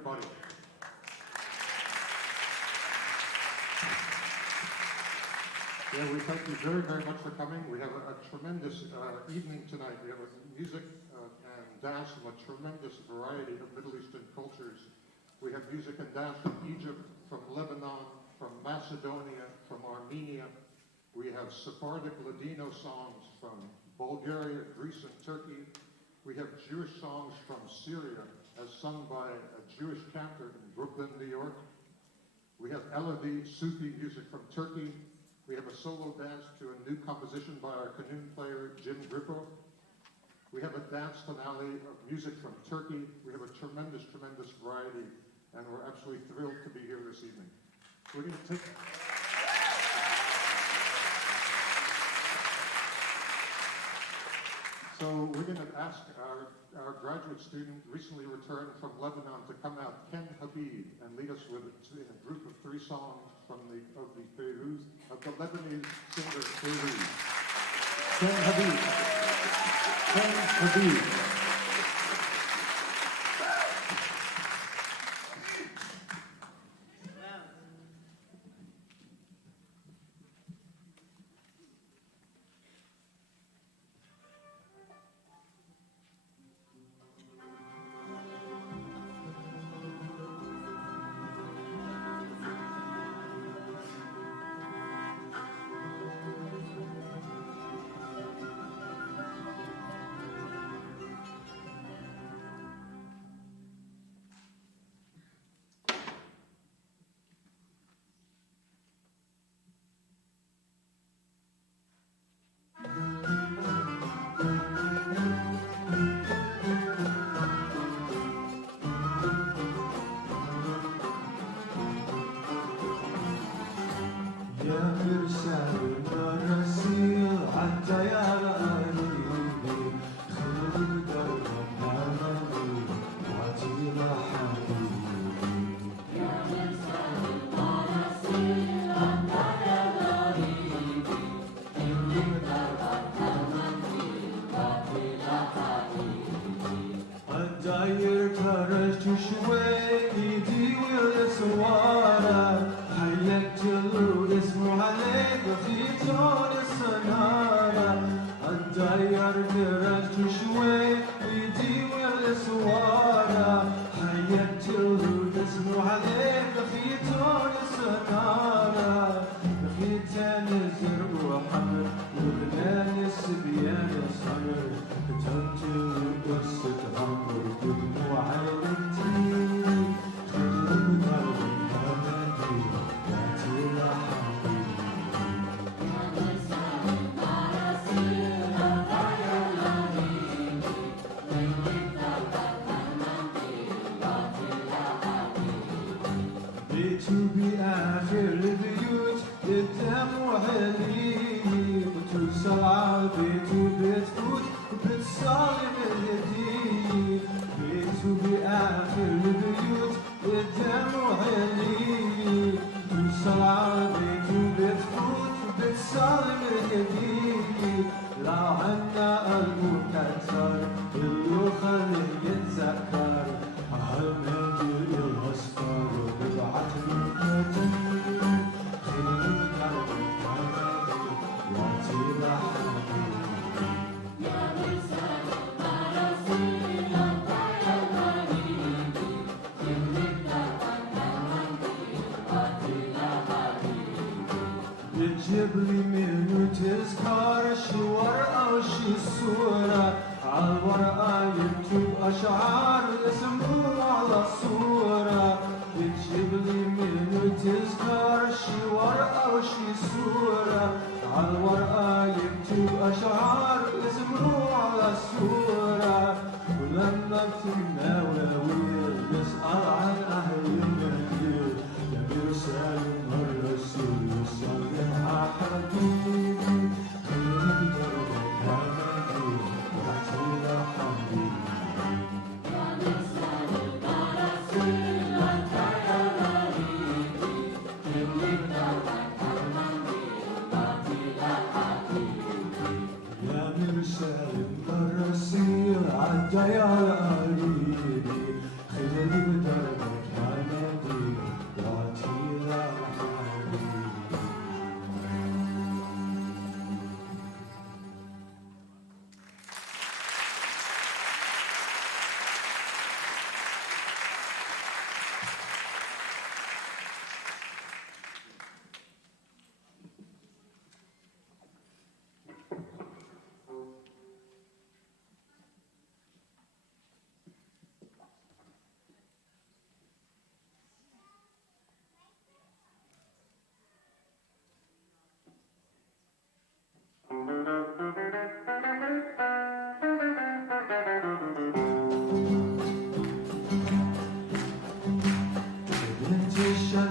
everybody. Yeah, we thank you very, very much for coming. We have a tremendous evening tonight. We have music and dance from a tremendous variety of Middle Eastern cultures. We have music and dance from Egypt, from Lebanon, from Macedonia, from Armenia. We have Sephardic Ladino songs from Bulgaria, Greece, and Turkey. We have Jewish songs from Syria, as sung by a Jewish cantor in Brooklyn, New York. We have Alevi Sufi music from Turkey. We have a solo dance to a new composition by our canoe player, Jim Grippo. We have a dance finale of music from Turkey. We have a tremendous, tremendous variety, and we're absolutely thrilled to be here this evening. We're going to take... So we're going to ask our graduate student, recently returned from Lebanon, to come out, Ken Habib, and lead us with a group of 3 songs from the Lebanese singer Beirut. Ken Habib. Ken Habib.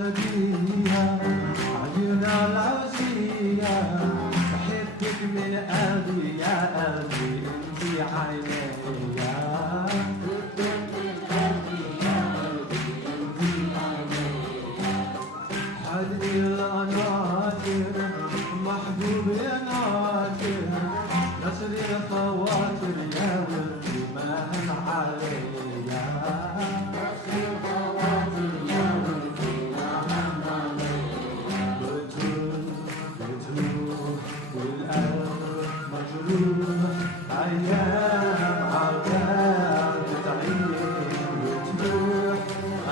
ناديها عيونها العوزية بحبك من قلبي يا قلبي انتي عينيا بحبك من قلبي يا قلبي انتي عينيا حدي القناطر محبوبي ناطر نسري الخواطر يا ولدي ما هم عليا نسري الخواطر يا ولدي ما هم عليا بتروح والقلب مجروح أيام عذاب بتعيد وتروح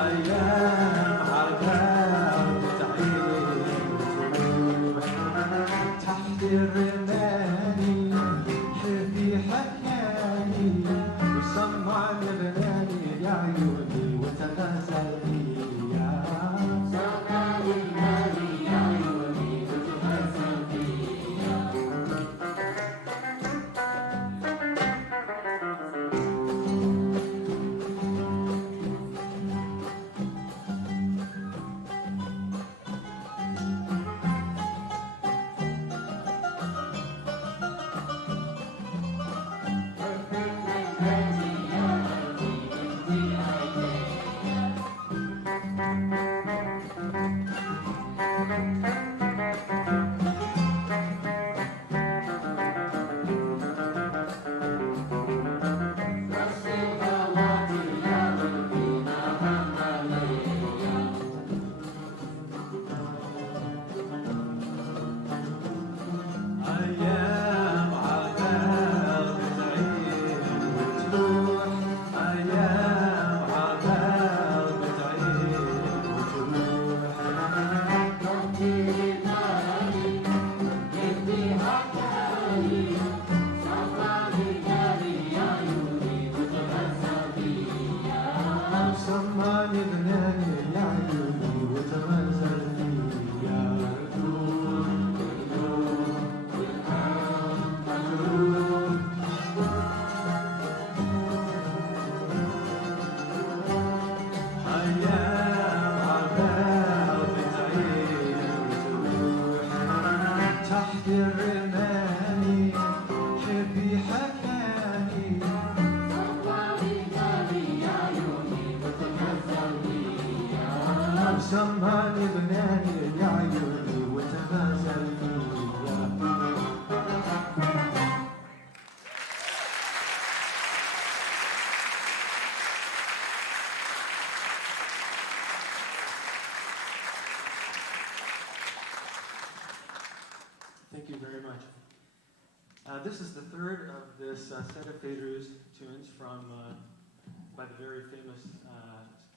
أيام عذاب بتعيد وتروح تحت الرماني حبي حكاني وسمعني غناني يا عيوني وتغزل فيا سمعني غناني يا عيوني وتغزل فيا أيام عذاب بتعيد وتروح أيام عذاب بتعيد وتروح تحكي لي قلبي حكالي سمعني غالي يا عيوني وتغزل فيا سمعني غناني يا عيوني وتغزل فيا أيام عذاب بتعيد وتروح تحت الرماني حبي حكاني سمعني غالي يا عيوني وتغزل فيا سمعني غناني يا عيوني وتغزل فيا Thank you very much. This is the third of this set of Fairuz tunes by the very famous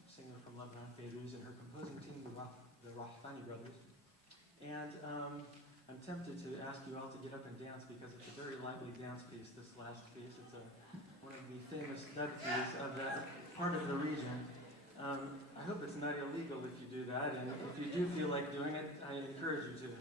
singer from Lebanon, Fairuz, and her composing team, the Rahbani brothers. And I'm tempted to ask you all to get up and dance because it's a very lively dance piece, this last piece. It's one of the famous dubties of that part of the region. I hope it's not illegal if you do that, and if you do feel like doing it, I encourage you to.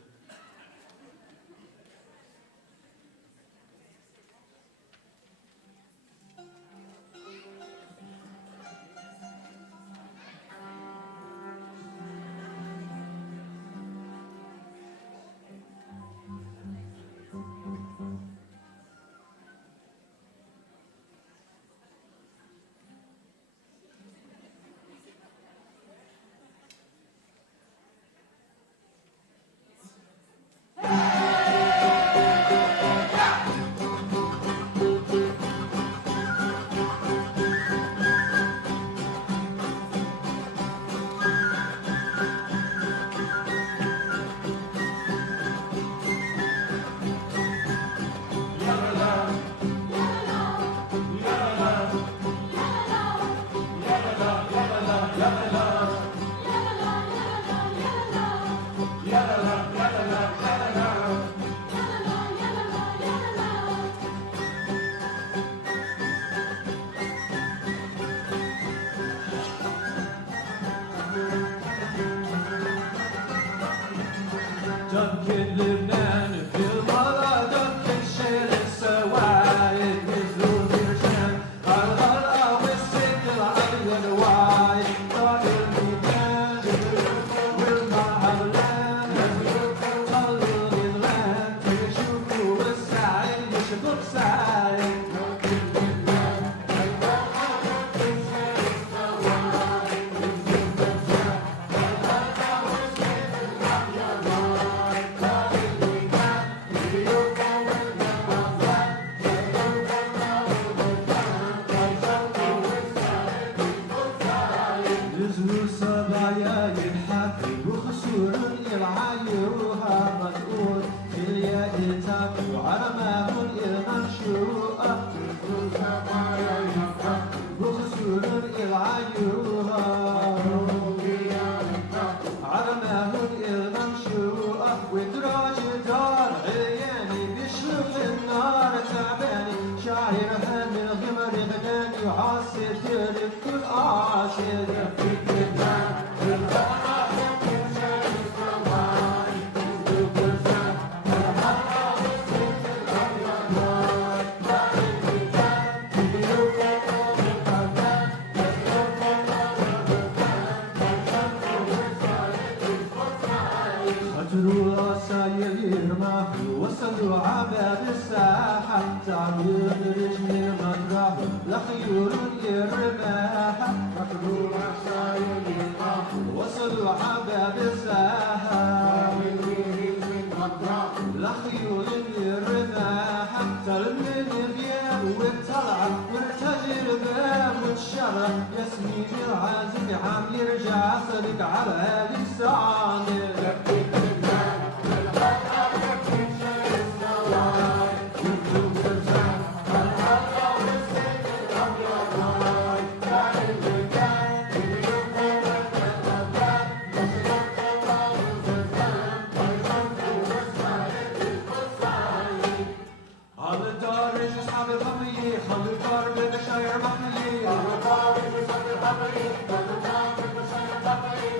عطروا العصاير ما وصلوا عباب الساحة تعبير رجل المطرح لخيول الرماح عطروا العصاير ما وصلوا عباب الساحة لخيول الرماح ترمي الغياب والطلعة وارتجي الباب والشرع ياسمين العازف عم يرجع صدق على لسانه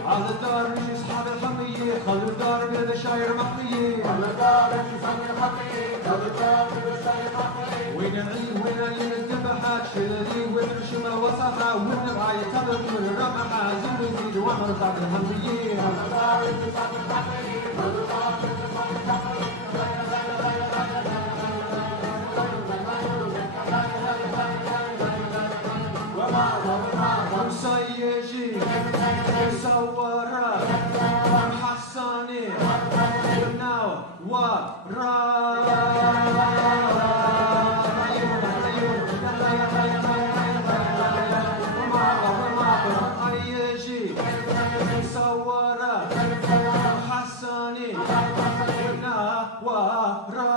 على الدار نجي اصحاب الحمية خلوا الدار بيد الشاير مقلية على الدار نجي اصحاب الحمية خلوا الدار بيد الشاير مقلية وين العيد وين العيد الذبحات شلالي وين الشمع وصحة وين العاية تبت من الرمحة زيد وزيد وعمر صاحب الحمية على الدار نجي اصحاب الحمية خلوا الدار بيد الشاير مقلية ومسيجي صورة حساني وناو ورا صورة حساني وناو ورا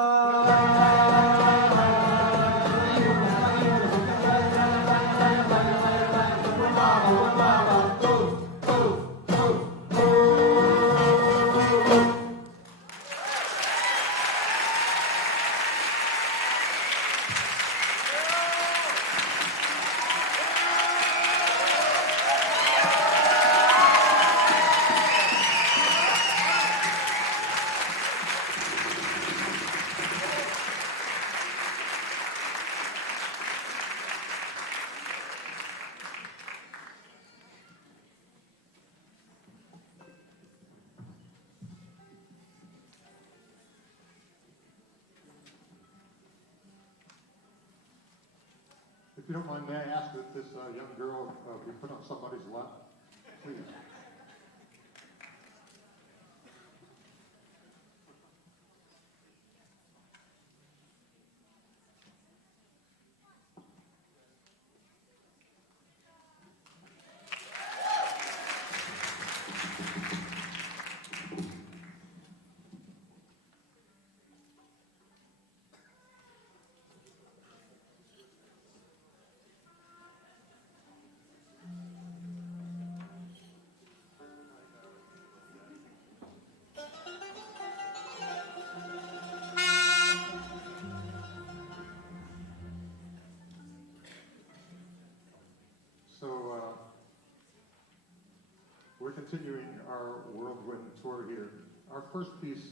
If you don't mind, may I ask that this young girl be put on somebody's lap? Please. We're continuing our whirlwind tour here. Our first piece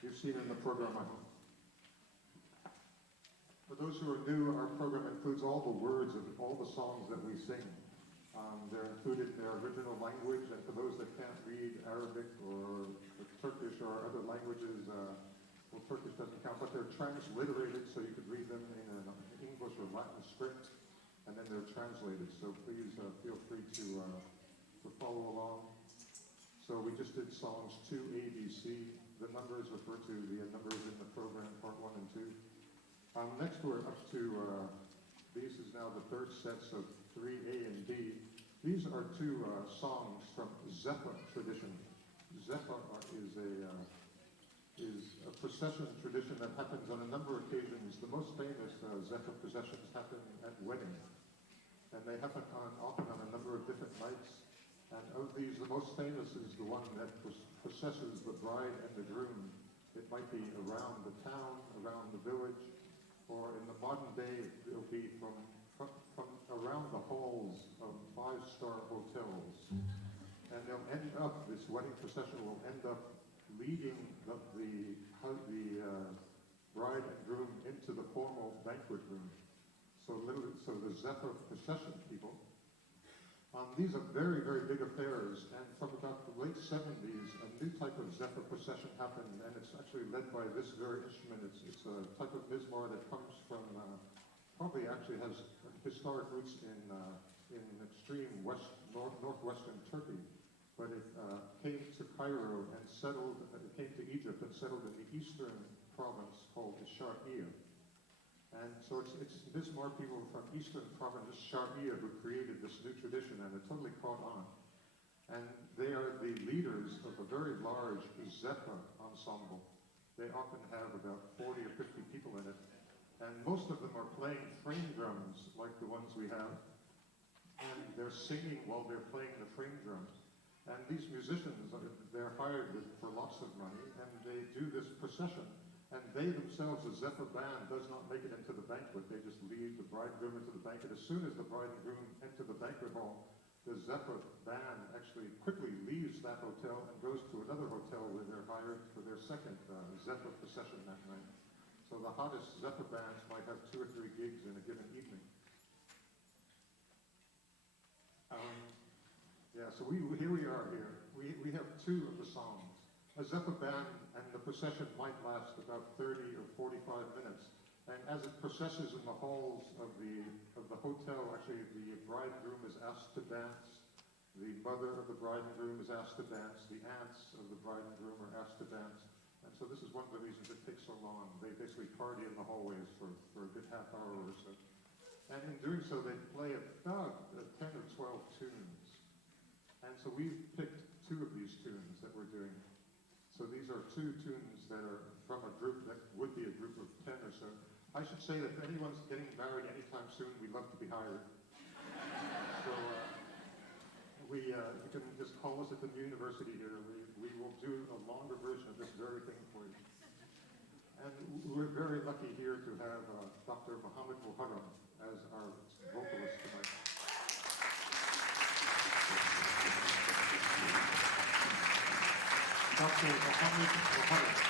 you've seen in the program, I hope. For those who are new, our program includes all the words of all the songs that we sing. They're included in their original language, and for those that can't read Arabic or Turkish or other languages, well, Turkish doesn't count, but they're transliterated so you could read them in an English or Latin script, and then they're translated. So please feel free to follow along. So we just did songs 2 A, B, C. The numbers refer to the numbers in the program, part 1 and 2. Next we're up to, these is now the third sets of 3A and B. These are 2 songs from Zeppa tradition. Zeppa is a procession tradition that happens on a number of occasions. The most famous Zeppa processions happen at weddings. And they happen often on a number of different nights. And of these, the most famous is the one that processes the bride and the groom. It might be around the town, around the village, or in the modern day, it'll be from around the halls of 5-star hotels. And they'll end up, this wedding procession will end up leading the bride and groom into the formal banquet room. So the Zeppa procession people, these are very, very big affairs, and from about the late 70s, a new type of Zephyr procession happen, and it's actually led by this very instrument. It's a type of mizmar that comes from, probably actually has historic roots in extreme northwestern Turkey, but it came to Cairo and settled, it came to Egypt and settled in the eastern province called the Sharqiyya. And so it's mizmar people from eastern province, Sharqiyya, who created this new tradition, and it totally caught on. And they are the leaders of a very large Zephyr ensemble. They often have about 40 or 50 people in it. And most of them are playing frame drums like the ones we have. And they're singing while they're playing the frame drums. And these musicians, they're hired for lots of money, and they do this procession. And they themselves, the Zephyr band, does not make it into the banquet. They just lead the bride and groom into the banquet. As soon as the bride and groom enter the banquet hall, the Zephyr band actually quickly leaves that hotel and goes to another hotel where they're hired for their second Zephyr procession that night. So the hottest Zephyr bands might have 2 or 3 gigs in a given evening. So here we are here. We have 2 of the songs. A Zephyr band and the procession might last about 30 or 45 minutes. And as it processes in the halls of the hotel, actually the bride and groom is asked to dance. The mother of the bride and groom is asked to dance. The aunts of the bride and groom are asked to dance. And so this is one of the reasons it takes so long. They basically party in the hallways for a good half hour or so. And in doing so, they play about 10 or 12 tunes. And so we've picked 2 of these tunes that we're doing. So these are 2 tunes that are from a group that would be a group of 10 or so. I should say that if anyone's getting married anytime soon, we'd love to be hired. So you can just call us at the university here. We will do a longer version of this very thing for you. And we're very lucky here to have Dr. Muhammad Muharram as our vocalist tonight. Dr. Muhammad Muharram.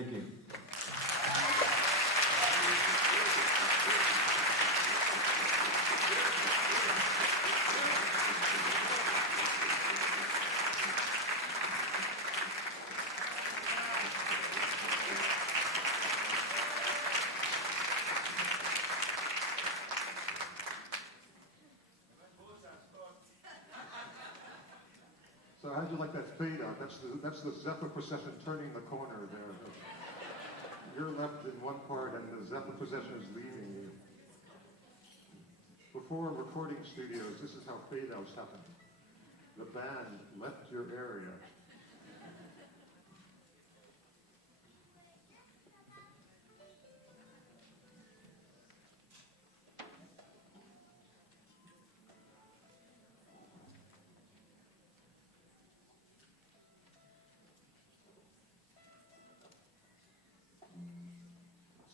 Thank you. So how'd you like that fade out? That's the Zephyr procession turning the corner there. You're left in one part and the Zephyr procession is leaving you. Before recording studios, this is how fade outs happen. The band left your area.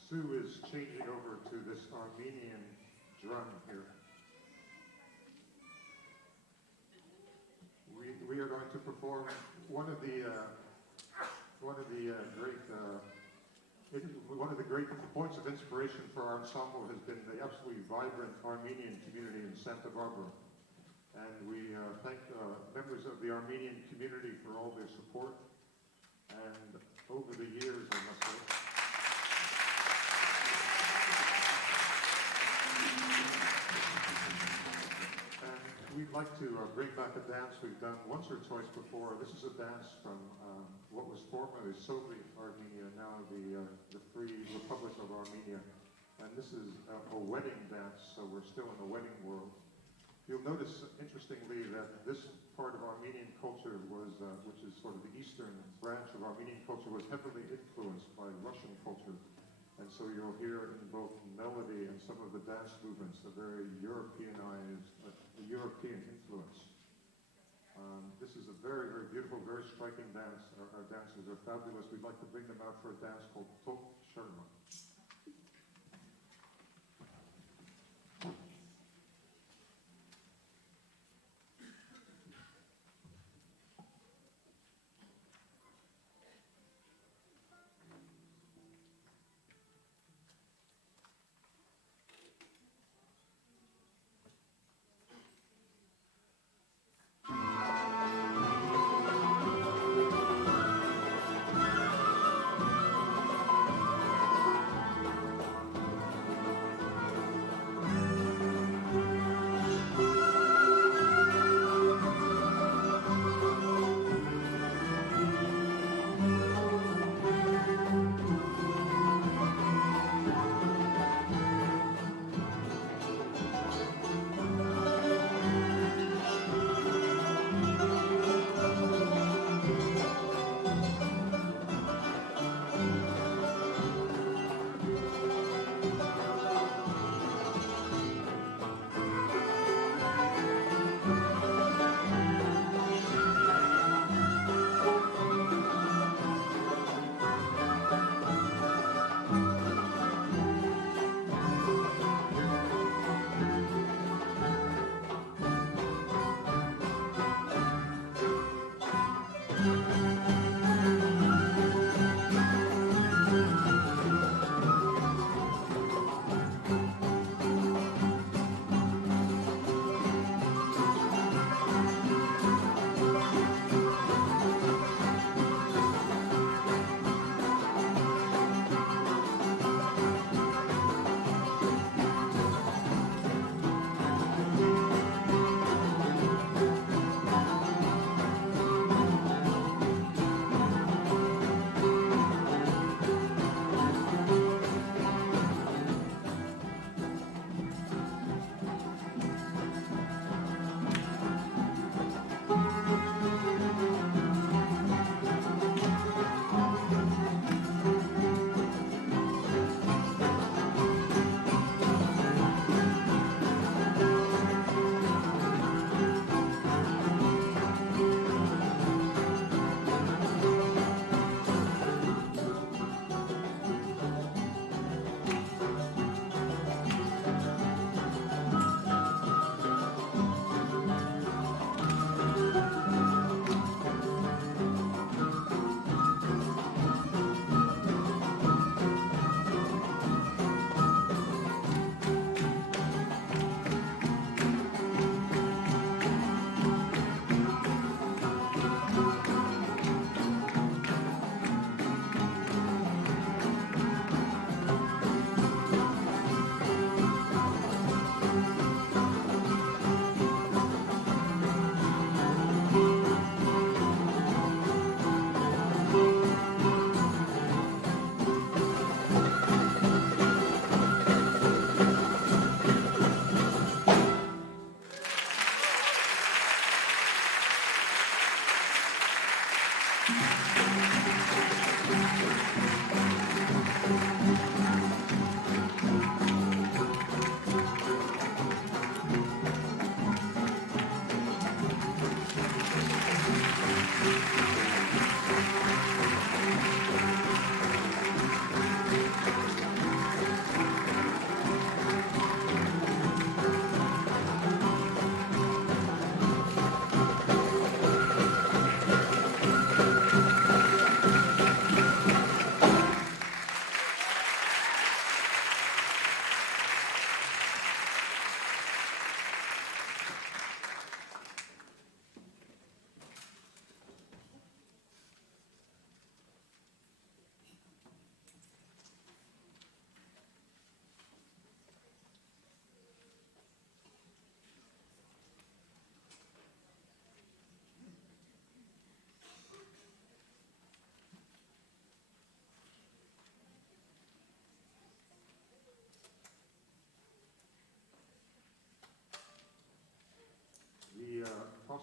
Sue is changing over to this Armenian drum here. We are going to perform one of the great points of inspiration for our ensemble has been the absolutely vibrant Armenian community in Santa Barbara. And we thank members of the Armenian community for all their support. And over the years, I must say, we'd like to bring back a dance we've done once or twice before. This is a dance from what was formerly Soviet Armenia, now the Free Republic of Armenia. And this is a wedding dance, so we're still in the wedding world. You'll notice, interestingly, that this part of Armenian culture was, which is sort of the eastern branch of Armenian culture, was heavily influenced by Russian culture. And so you'll hear in both melody and some of the dance movements a very Europeanized, European influence. This is a very, very beautiful, very striking dance. Our dancers are fabulous. We'd like to bring them out for a dance called Tok Sharma.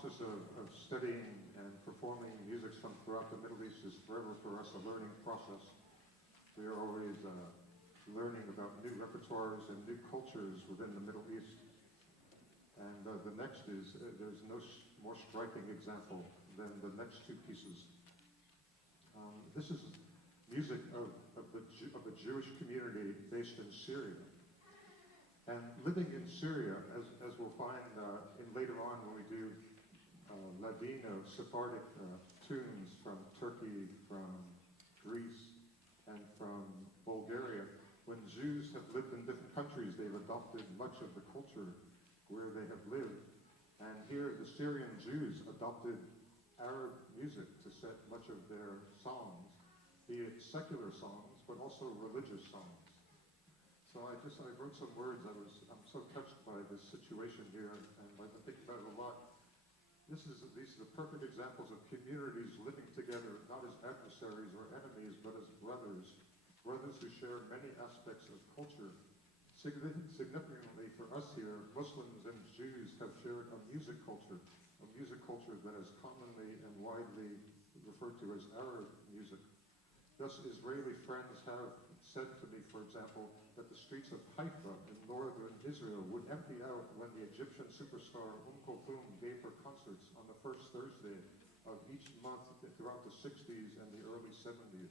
process of studying and performing music from throughout the Middle East is forever for us a learning process. We are always learning about new repertoires and new cultures within the Middle East. And the next is, there's no more striking example than the next two pieces. This is music of a Jewish community based in Syria. And living in Syria, as we'll find in later on when we do Ladino Sephardic tunes from Turkey, from Greece, and from Bulgaria, when Jews have lived in different countries, they've adopted much of the culture where they have lived. And here, the Syrian Jews adopted Arab music to set much of their songs, be it secular songs, but also religious songs. So I wrote some words. I'm so touched by this situation here, and I've been thinking about it a lot. These are the perfect examples of communities living together, not as adversaries or enemies, but as brothers who share many aspects of culture. Significantly for us here, Muslims and Jews have shared a music culture that is commonly and widely referred to as Arab music. Thus, Israeli friends have said to me, for example, that the streets of Haifa in northern Israel would empty out when the Egyptian superstar Kulthum gave her concerts on the first Thursday of each month throughout the 60s and the early 70s.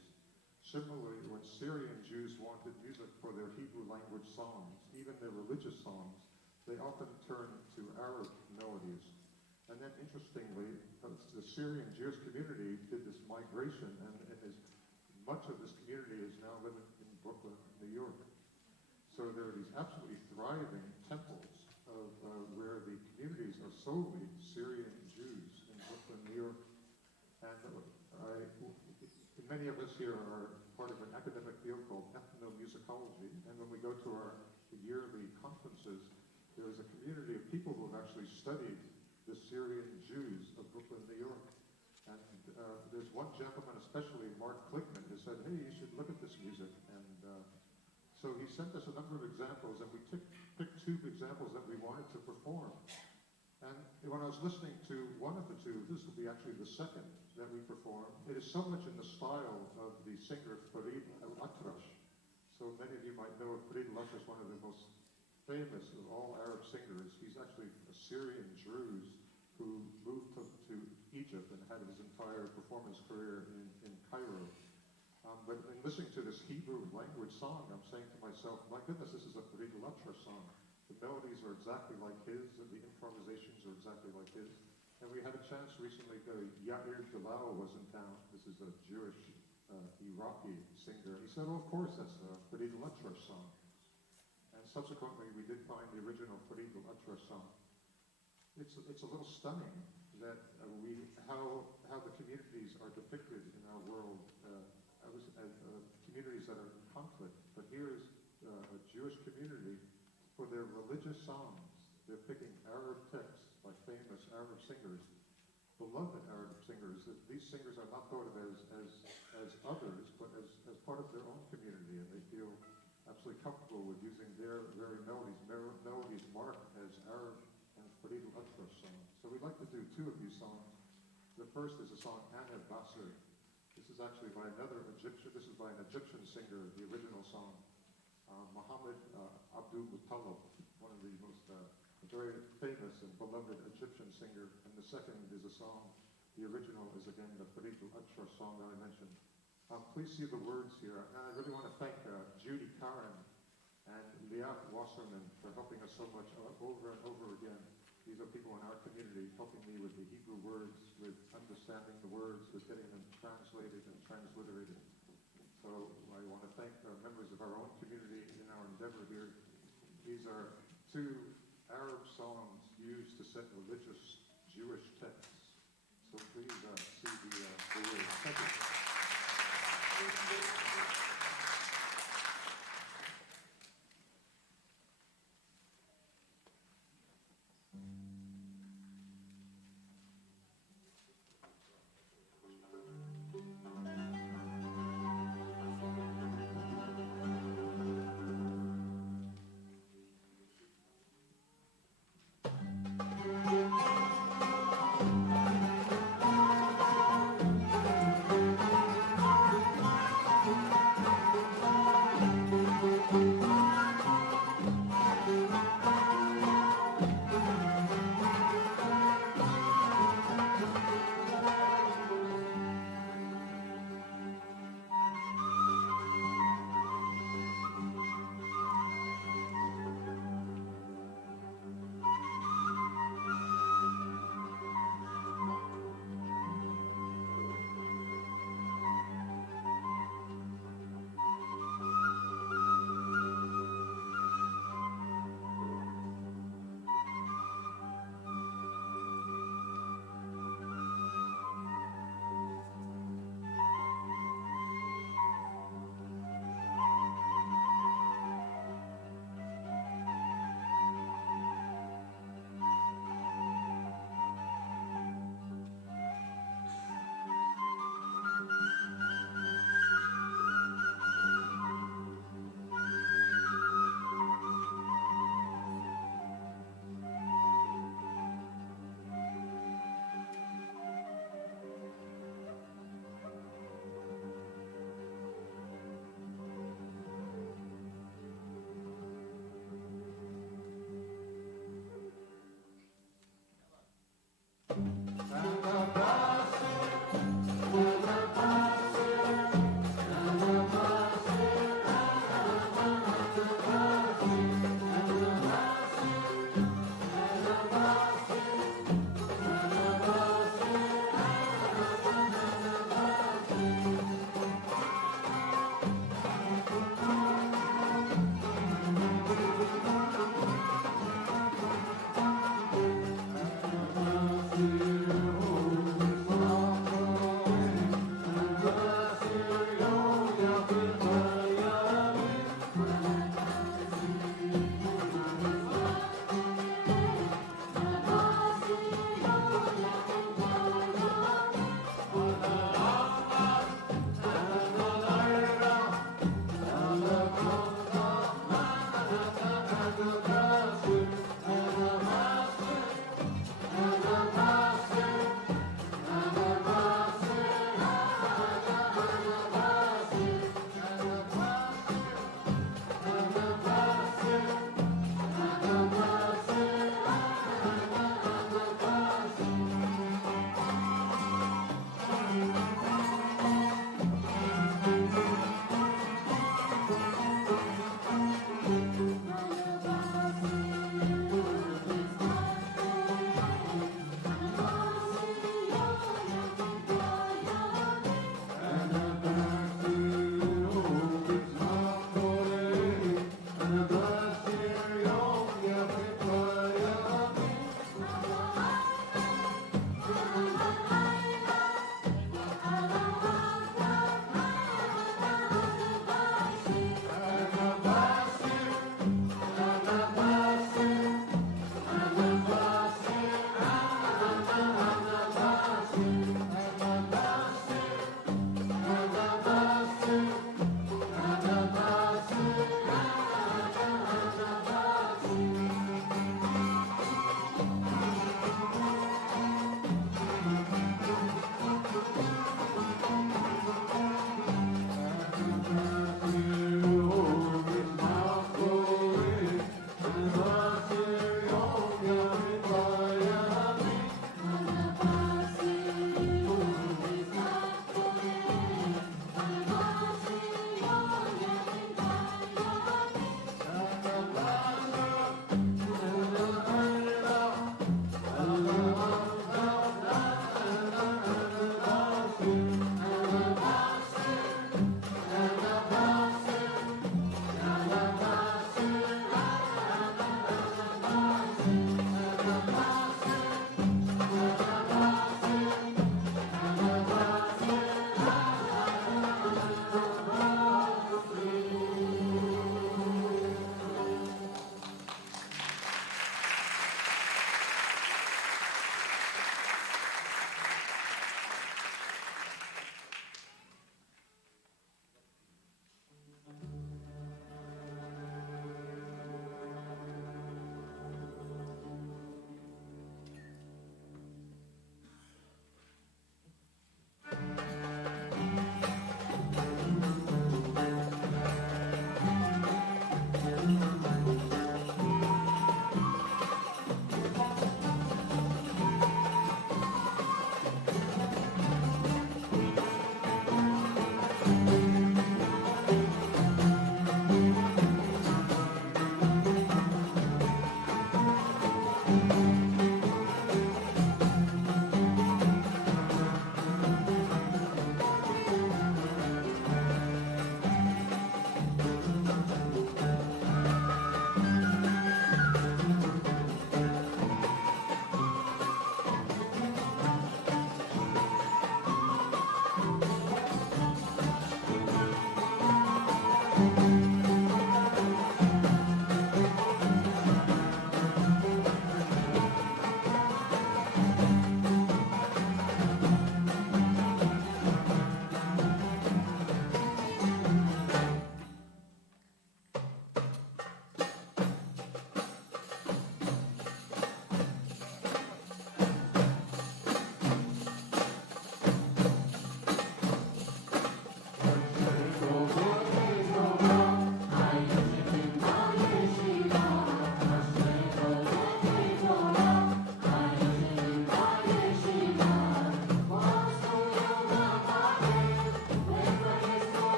Similarly, when Syrian Jews wanted music for their Hebrew language songs, even their religious songs, they often turned to Arab melodies. And then interestingly, the Syrian Jewish community did this migration, and much of this community is now living in Brooklyn, New York. So there are these absolutely thriving temples of where the communities are solely Syrian Jews in Brooklyn, New York. And many of us here are part of an academic field called ethnomusicology. And when we go to our yearly conferences, there is a community of people who have actually studied the Syrian Jews of Brooklyn, New York. And there's one gentleman, especially Mark Kligman, who said, hey, you should look at this music. And so he sent us a number of examples, and we picked two examples that we wanted to perform. And when I was listening to one of the two, this will be actually the second that we perform, it is so much in the style of the singer Farid al-Atrash. So many of you might know Farid al-Atrash, one of the most famous of all Arab singers. He's actually a Syrian Druze who moved to Egypt and had his entire performance career in Cairo. But in listening to this Hebrew language song, I'm saying to myself, my goodness, this is a Farid al-Atrash song. The melodies are exactly like his, and the improvisations are exactly like his. And we had a chance recently, Yair Jalal was in town. This is a Jewish Iraqi singer. He said, oh, of course, that's a Farid al-Atrash song. And subsequently, we did find the original Farid al-Atrash song. It's a little stunning that how the communities are depicted in our world as communities that are in conflict. But here is a Jewish community for their religious songs. They're picking Arab texts by famous Arab singers, beloved Arab singers. These singers are not thought of as others, but as part of their own community, and they feel absolutely comfortable with using their very melodies marked as Arab and Farid al-Atrash songs. So we'd like to do two of these songs. The first is a song, Anna Basir. This is actually by an Egyptian singer, the original song, Muhammad Abdul Muttalib, one of the most very famous and beloved Egyptian singer. And the second is a song, the original is again the Farid al-Atrash song that I mentioned. Please see the words here. And I really want to thank Judy Karen and Liat Wasserman for helping us so much over and over again. These are people in our community helping me with the Hebrew words, with understanding the words, with getting them translated and transliterated. So I want to thank members of our own community in our endeavor here. These are two Arab songs used to set religious Jewish texts. So please see the words. Thank you.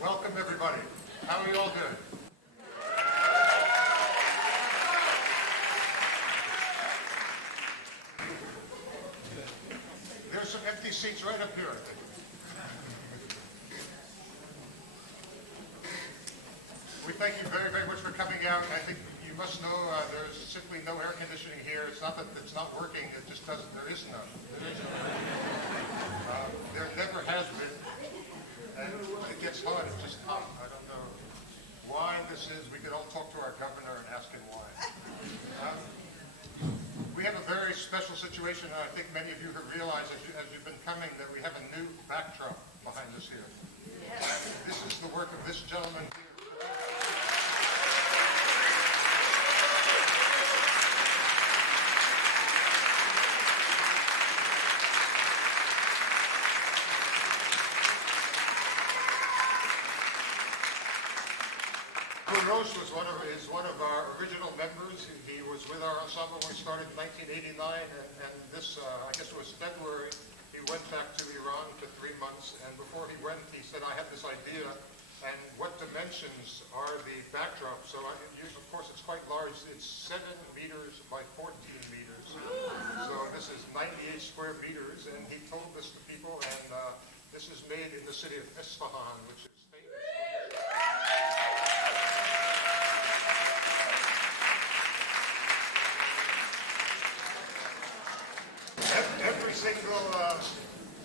Welcome, everybody. How are you all doing? There's some empty seats right up here, I think. We thank you very, very much for coming out. I think you must know there's simply no air conditioning here. It's not that it's not working, it just doesn't, there is none. There never has been. And it gets hot, it's just hot. I don't know why this is. We could all talk to our governor and ask him why. We have a very special situation, and I think many of you have realized as you've been coming that we have a new backdrop behind us here. And this is the work of this gentleman here. Rose is one of our original members. He was with our ensemble when we started in 1989, and this, I guess it was February, he went back to Iran for 3 months, and before he went, he said, I have this idea, and what dimensions are the backdrop? So, of course, it's quite large. It's 7 meters by 14 meters. So this is 98 square meters, and he told this to people, and this is made in the city of Isfahan, which is famous.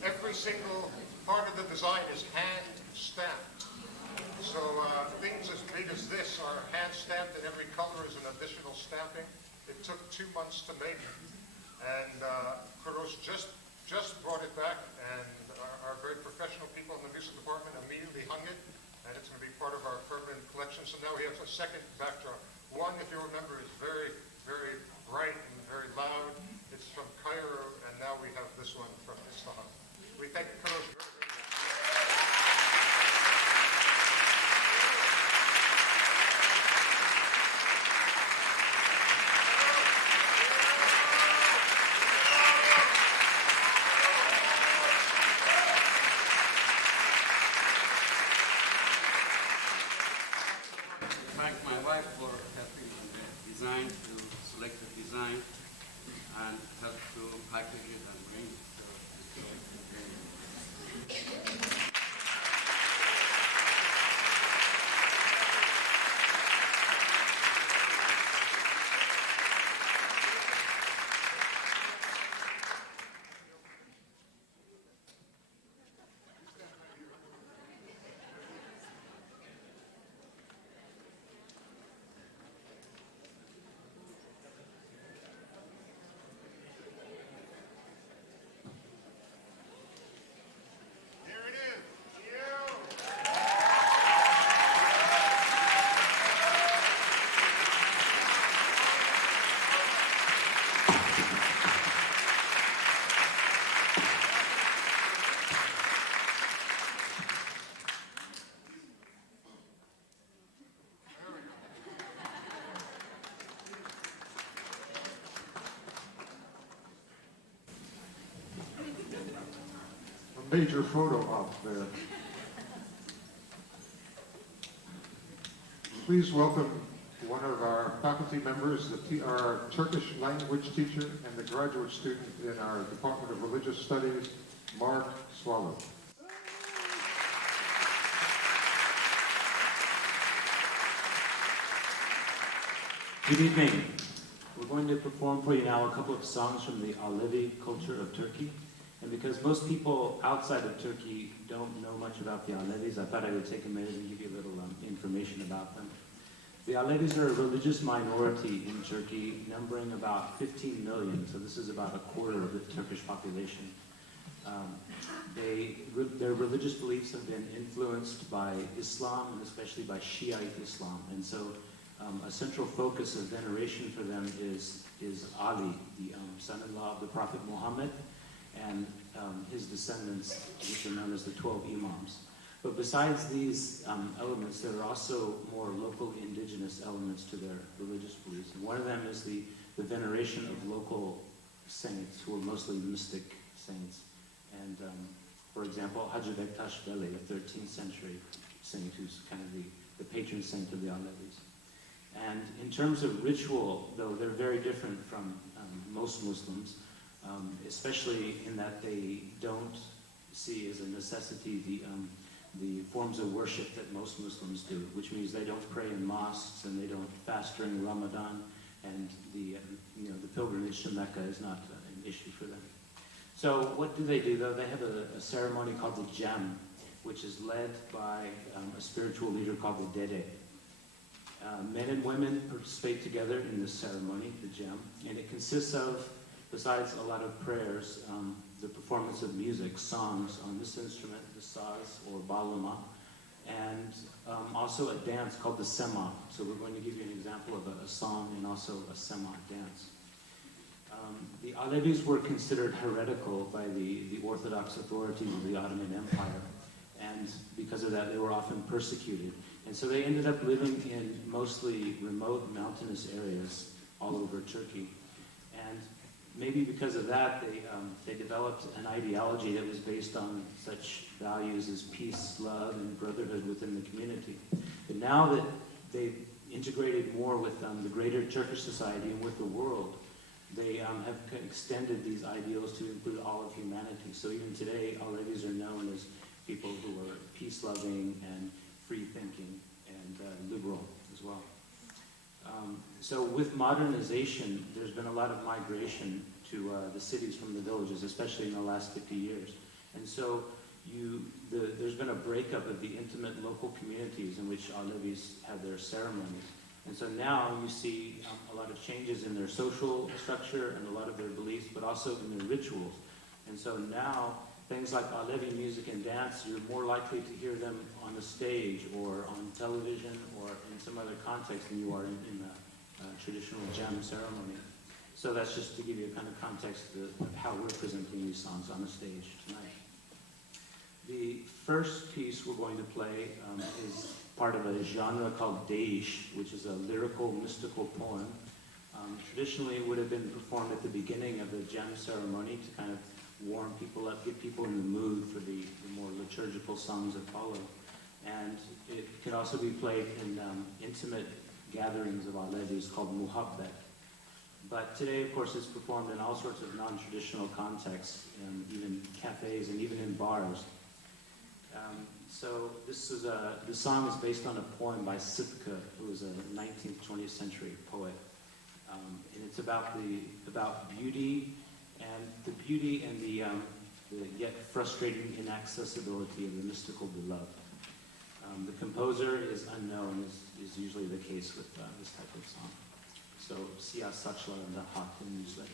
Every single part of the design is hand stamped. So things as big as this are hand stamped, and every color is an additional stamping. It took 2 months to make, and Kuros just brought it back, and our very professional people in the music department immediately hung it, and it's going to be part of our permanent collection. So now we have a second backdrop. One, if you remember, is very, very bright and very loud. It's from Cairo, and now we have this one from Isfahan. We thank Kuros very, very much. My thank my wife for helping on the design, to select the design, and help to package it and bring it. A major photo op there. Please welcome one of our faculty members, our Turkish language teacher and the graduate student in our Department of Religious Studies, Mark Swallow. Good evening. We're going to perform for you now a couple of songs from the Alevi culture of Turkey. And because most people outside of Turkey don't know much about the Alevis, I thought I would take a minute and give you a little information about them. The Alevis are a religious minority in Turkey, numbering about 15 million, so this is about a quarter of the Turkish population. Their religious beliefs have been influenced by Islam, and especially by Shiite Islam. And so a central focus of veneration for them is Ali, the son-in-law of the Prophet Muhammad, and his descendants, which are known as the 12 Imams. But besides these elements, there are also more local indigenous elements to their religious beliefs. And one of them is the veneration of local saints, who are mostly mystic saints. And for example, Hacı Bektaş Veli, a 13th century saint who's kind of the patron saint of the Alevis. And in terms of ritual, though, they're very different from most Muslims, especially in that they don't see as a necessity the forms of worship that most Muslims do, which means they don't pray in mosques and they don't fast during Ramadan, and the pilgrimage to Mecca is not an issue for them. So what do they do, though? They have a ceremony called the Jam, which is led by a spiritual leader called the Dede. Men and women participate together in this ceremony, the Jam, and it consists of, besides a lot of prayers, the performance of music, songs on this instrument, the saz or baluma, and also a dance called the sema. So we're going to give you an example of a song and also a sema dance. The Alevis were considered heretical by the Orthodox authorities of the Ottoman Empire, and because of that they were often persecuted. And so they ended up living in mostly remote mountainous areas all over Turkey. And maybe because of that, they developed an ideology that was based on such values as peace, love, and brotherhood within the community. But now that they've integrated more with the greater Turkish society and with the world, they have extended these ideals to include all of humanity. So even today, Alevis are known as people who are peace-loving and free-thinking and liberal as well. So with modernization, there's been a lot of migration to the cities from the villages, especially in the last 50 years. And so there's been a breakup of the intimate local communities in which Alevis have their ceremonies. And so now you see a lot of changes in their social structure and a lot of their beliefs, but also in their rituals. And so now things like Alevi music and dance, you're more likely to hear them on the stage or on television or in some other context than you are in a traditional jam ceremony. So that's just to give you a kind of context of how we're presenting these songs on the stage tonight. The first piece we're going to play is part of a genre called Deish, which is a lyrical, mystical poem. Traditionally, it would have been performed at the beginning of the jam ceremony to kind of warm people up, get people in the mood for the more liturgical songs that follow. And it can also be played in intimate gatherings of Alevis called muhabbet. But today, of course, it's performed in all sorts of non-traditional contexts, even cafes and even in bars. So the song is based on a poem by Sitka, who was a 19th, 20th century poet. And it's about beauty and the yet frustrating inaccessibility of the mystical beloved. The composer is unknown, is usually the case with this type of song. So, Siya Sachla and the Hakim newsletter.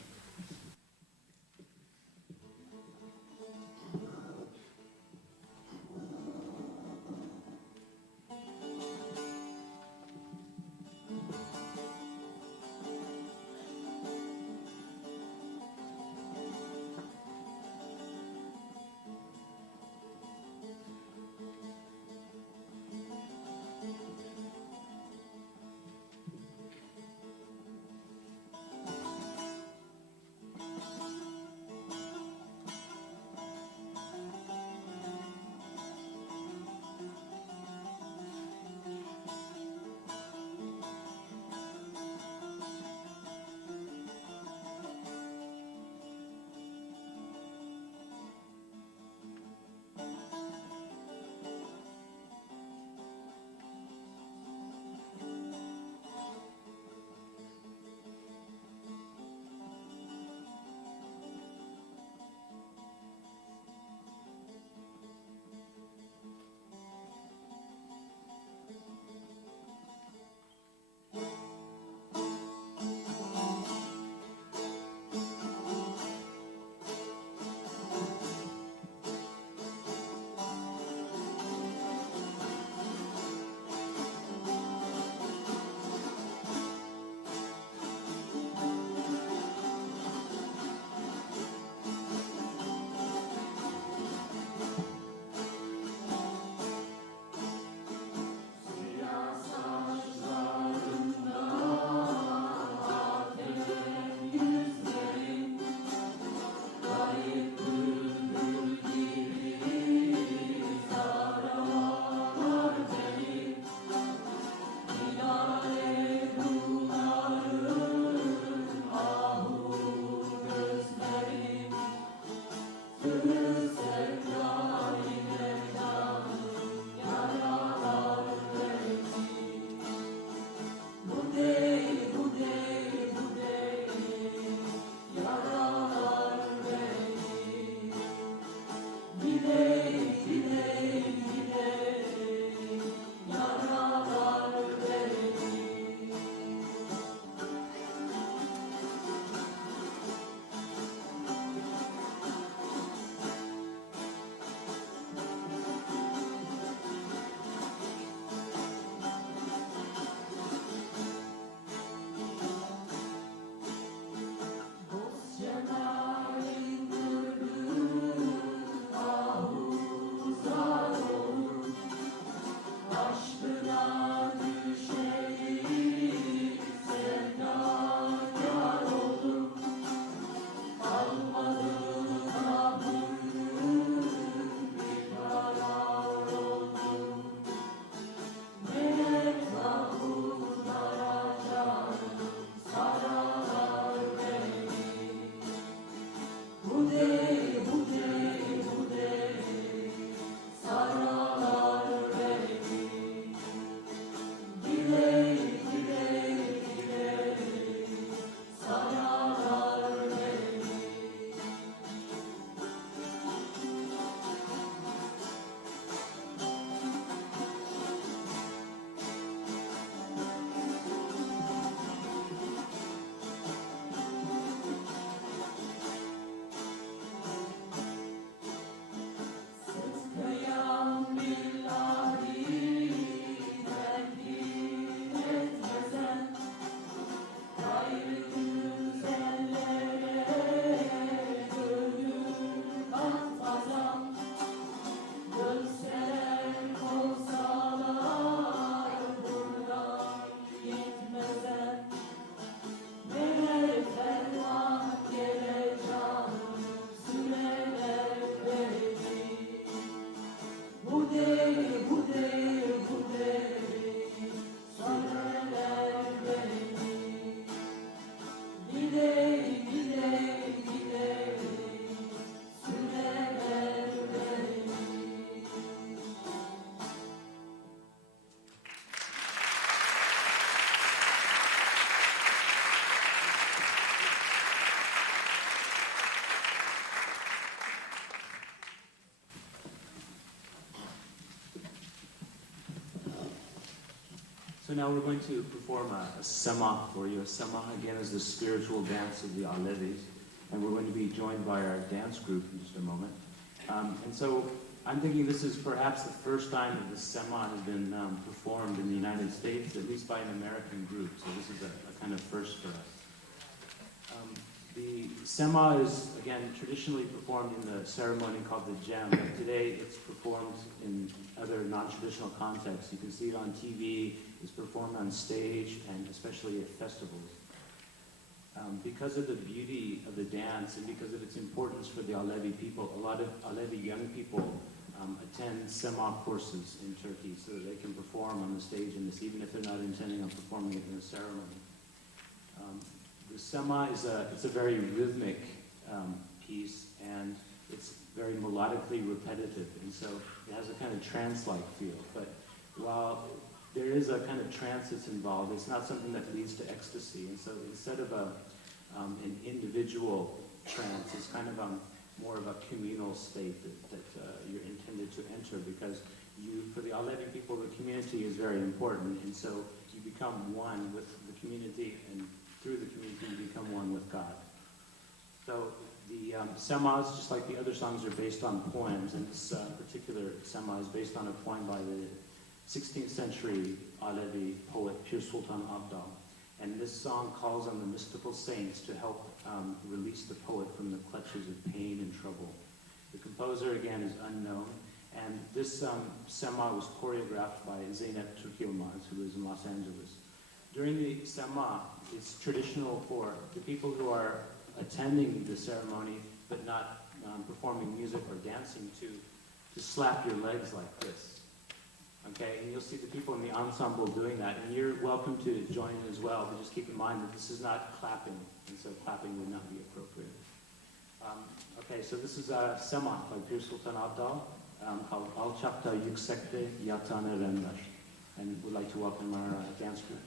now we're going to perform a sema for you. A sema, again, is the spiritual dance of the Alevis. And we're going to be joined by our dance group in just a moment. And so I'm thinking this is perhaps the first time that the sema has been performed in the United States, at least by an American group. So this is a kind of first for us. The sema is, again, traditionally performed in the ceremony called the gem. But today it's performed in other non-traditional contexts. You can see it on TV, it's performed on stage, and especially at festivals. Because of the beauty of the dance and because of its importance for the Alevi people, a lot of Alevi young people attend sema courses in Turkey so that they can perform on the stage in this, even if they're not intending on performing it in a ceremony. The sema is it's a very rhythmic piece, and it's very melodically repetitive, and so it has a kind of trance-like feel. But while there is a kind of trance that's involved, it's not something that leads to ecstasy. And so instead of an individual trance, it's kind of more of a communal state that you're intended to enter, because for the Alevi people, the community is very important, and so you become one with the community, and through the community you become one with God. So the semas, just like the other songs, are based on poems, and this particular sema is based on a poem by the 16th century Alevi poet Pir Sultan Abdal. And this song calls on the mystical saints to help release the poet from the clutches of pain and trouble. The composer, again, is unknown, and this sema was choreographed by Zeynep Türkyılmaz, who lives in Los Angeles. During the sema, it's traditional for the people who are attending the ceremony but not performing music or dancing to slap your legs like this. Okay, and you'll see the people in the ensemble doing that, and you're welcome to join in as well, but just keep in mind that this is not clapping, and so clapping would not be appropriate. Okay, so this is a sema by Pir Sultan Abdal called Alçakta Yüksekte Yatan Erenler, and we'd like to welcome our dance group.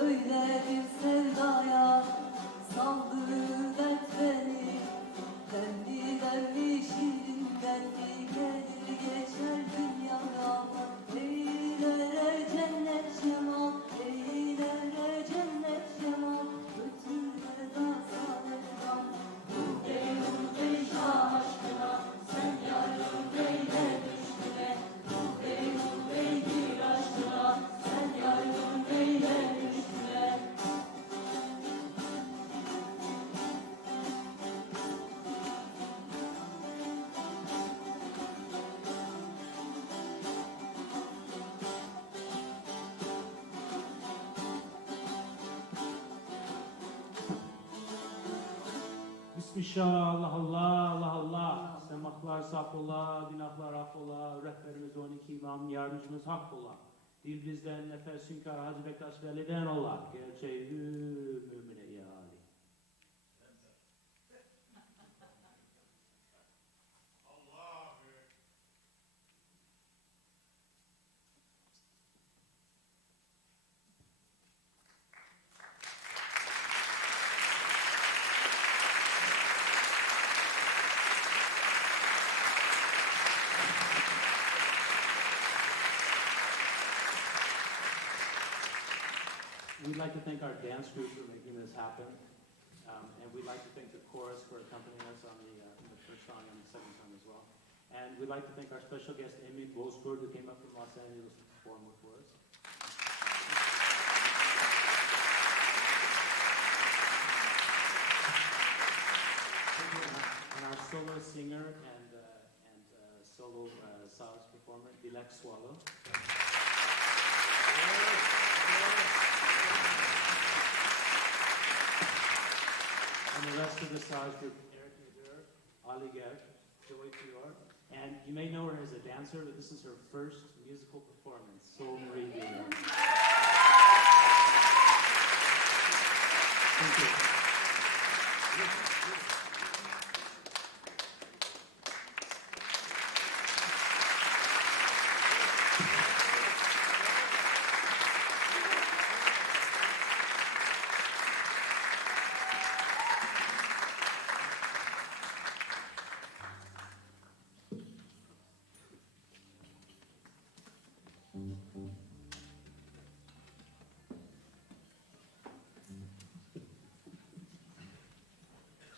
Böyle bir sevdaya saldı dert beni. Dertli dertli şirin dertli gelir geçer dünyaya. Eylere cennet cemal, eylere cennet cemal. Götürme da sanırım. Ruh bey şah aşkına, sen yarım beyle düştüne. Ruh bey bir aşkına, sen yarım beyle düştüne. Bismillah, Allah Allah, Allah Allah. Semaklar saffollah, günahlar affollah. Rehberimiz 12 imam, yardımcımız hakfollah. Dil bizden, nefes hünkâr, Hacı Bektaş Veli'den ola. Gerçeği mümine ya Ali. We'd like to thank our dance group for making this happen. And we'd like to thank the chorus for accompanying us on the first song and the second song as well. And we'd like to thank our special guest, Amy Bosford, who came up from Los Angeles to perform for us. And our solo singer and solo saz performer, Dilek Swallow. And the rest of the saz group, Eric Nader, Ali Ger, Joy Fior. And you may know her as a dancer, but this is her first musical performance, Soul Marie Dior. Thank you.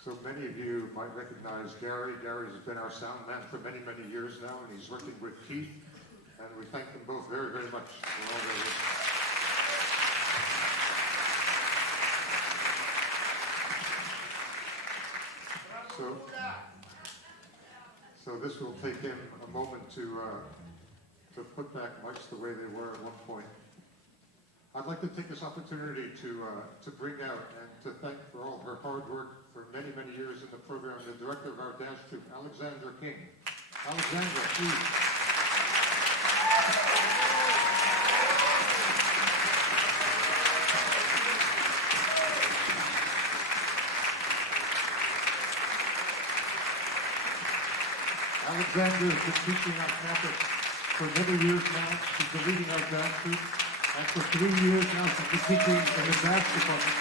So many of you might recognize Gary. Gary's been our sound man for many, many years now, and he's working with Keith. And we thank them both very, very much for all their work. So this will take him a moment to put back mics the way they were at one point. I'd like to take this opportunity to bring out and to thank for all her hard work for many, many years in the program, the director of our dance troupe, Alexandra King. Alexandra, please. Alexandra has been teaching on campus for many years now. She's been leading our dance troupe. And for 3 years now, she's been teaching in the dance department.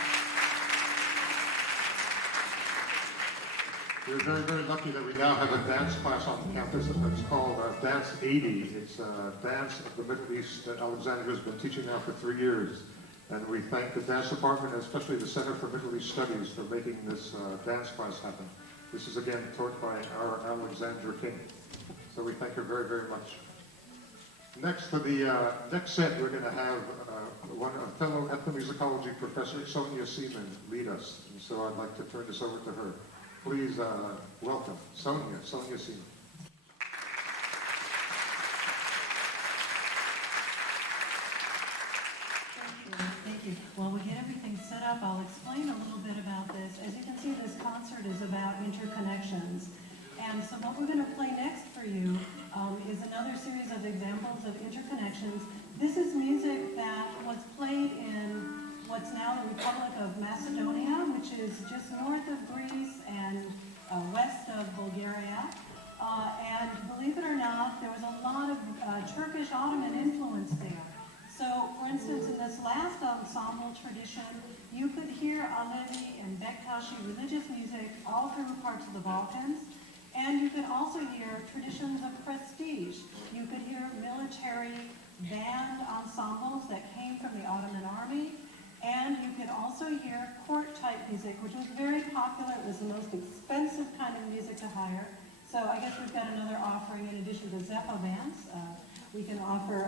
We're very, very lucky that we now have a dance class on campus. It's called Dance 80. It's a dance of the Middle East that Alexandra has been teaching now for 3 years. And we thank the dance department, and especially the Center for Middle East Studies, for making this dance class happen. This is again taught by our Alexandra King. So we thank her very, very much. Next, for the next set, we're going to have a fellow ethnomusicology professor, Sonia Seaman, lead us. And so I'd like to turn this over to her. Please welcome Sonia Seaman. Thank you. While we get everything set up, I'll explain a little bit about this. As you can see, this concert is about interconnections. And so what we're going to play next for you is another series of examples of interconnections. This is music that was played in what's now the Republic of Macedonia, which is just north of Greece and west of Bulgaria. And believe it or not, there was a lot of Turkish Ottoman influence there. So, for instance, in this last ensemble tradition, you could hear Alevi and Bektashi religious music all through parts of the Balkans. And you could also hear traditions of prestige. You could hear military band ensembles that came from the Ottoman army. And you could also hear court-type music, which was very popular. It was the most expensive kind of music to hire. So I guess we've got another offering in addition to Zeppo bands. We can offer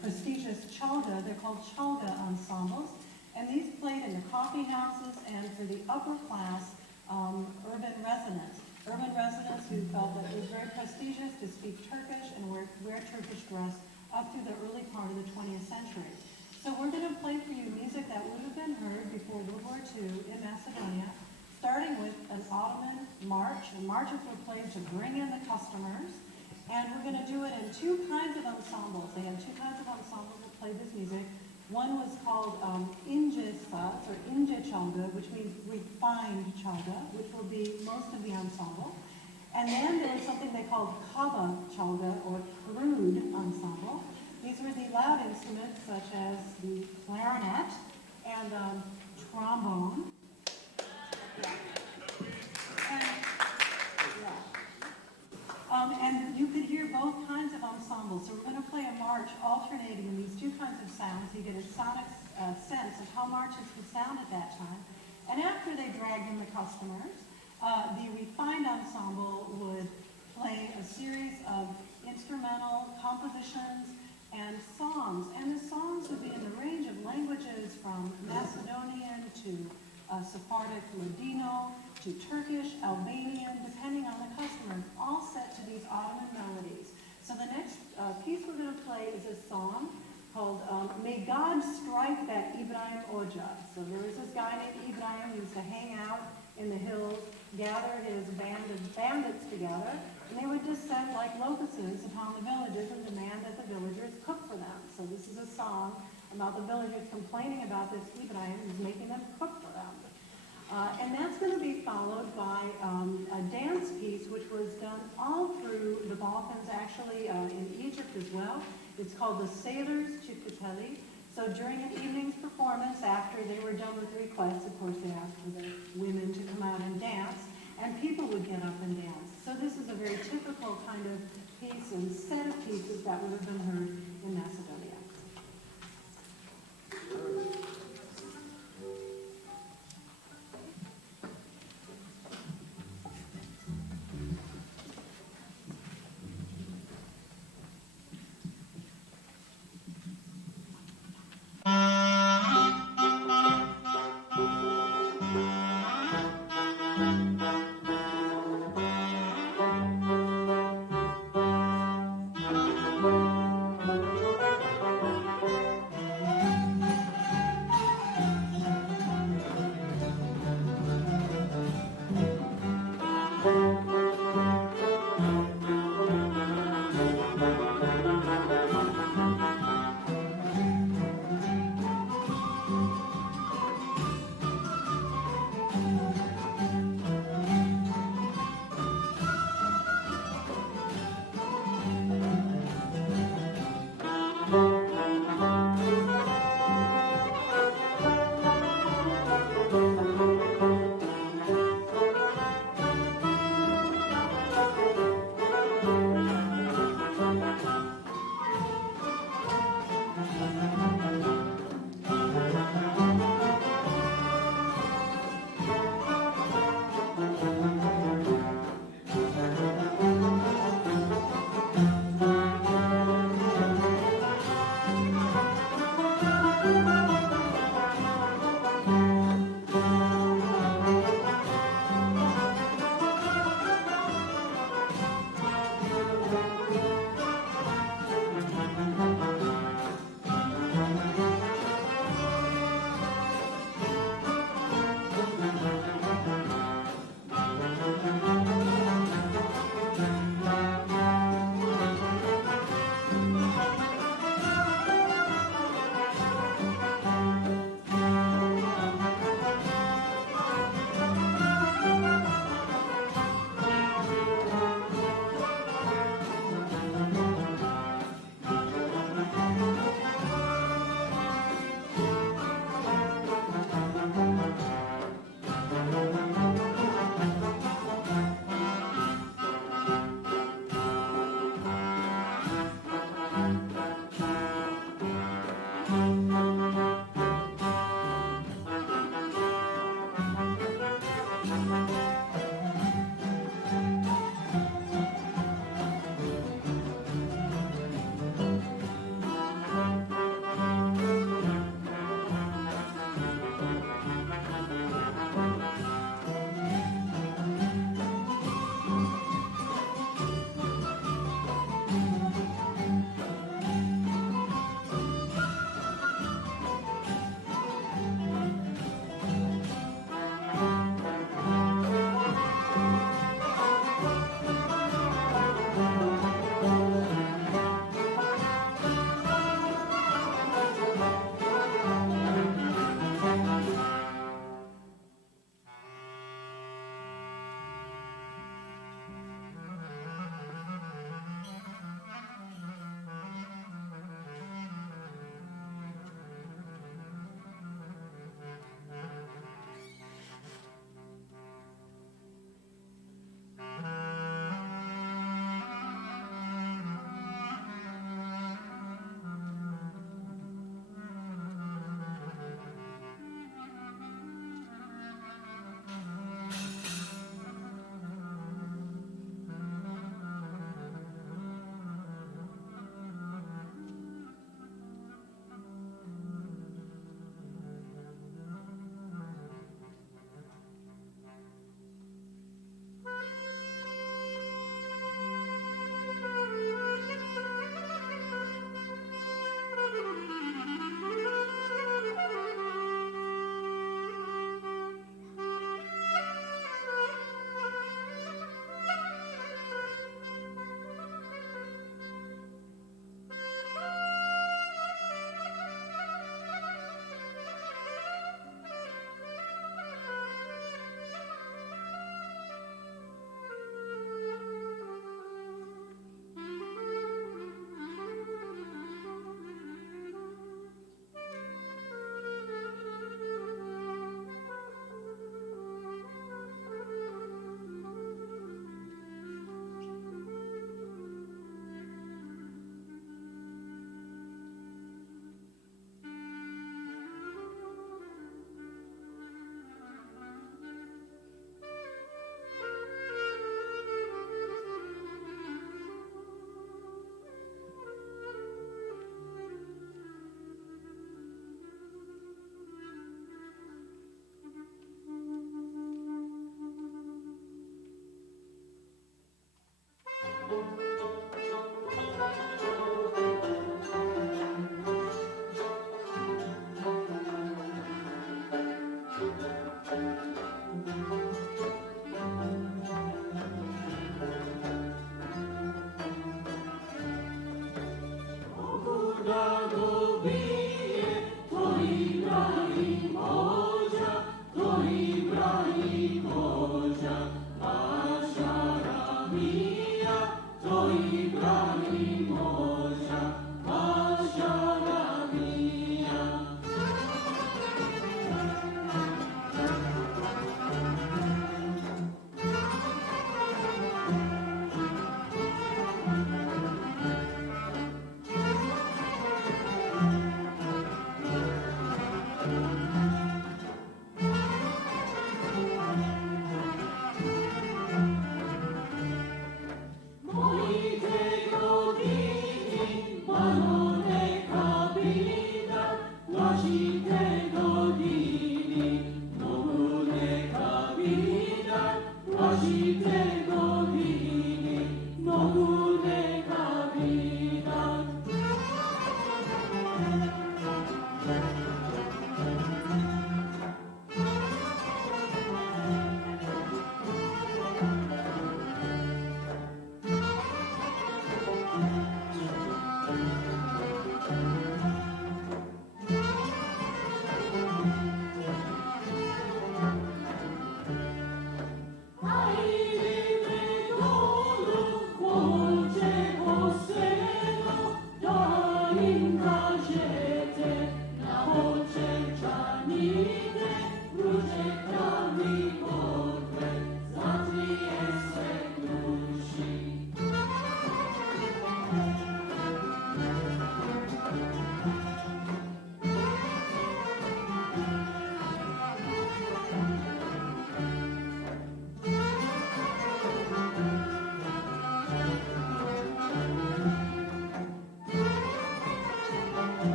prestigious chalga. They're called chalga ensembles. And these played in the coffee houses and for the upper class urban residents. Urban residents who felt that it was very prestigious to speak Turkish and wear Turkish dress up through the early part of the 20th century. So we're going to play for you music that would have been heard before World War II in Macedonia, starting with an Ottoman march. And marches were played to bring in the customers. And we're going to do it in two kinds of ensembles. They had two kinds of ensembles that played this music. One was called ince saz, or ince chalga, which means refined chalga, which will be most of the ensemble. And then there was something they called kaba chalga, or crude ensemble. These were the loud instruments, such as the clarinet and trombone. And you could hear both kinds of ensembles. So we're going to play a march alternating in these two kinds of sounds. You get a sonic sense of how marches would sound at that time. And after they dragged in the customers, the refined ensemble would play a series of instrumental compositions and songs. And the songs would be in the range of languages from Macedonian to Sephardic Ladino to Turkish, Albanian, depending on the customer, all set to these Ottoman melodies. So the next piece we're going to play is a song called May God Strike That Ibrahim Oja. So there was this guy named Ibrahim who used to hang out in the hills, gather his band of bandits together, and they would descend like locusts upon the villages and demand that the villagers cook for them. So this is a song about the villagers complaining about this Ibrahim who's making them cook for them. And that's going to be followed by a dance piece which was done all through the Balkans, actually in Egypt as well. It's called the Sailors Çifteteli. So during an evening's performance, after they were done with the requests, of course they asked for the women to come out and dance, and people would get up and dance. So this is a very typical kind of piece and set of pieces that would have been heard in Macedonia.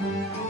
Beautiful.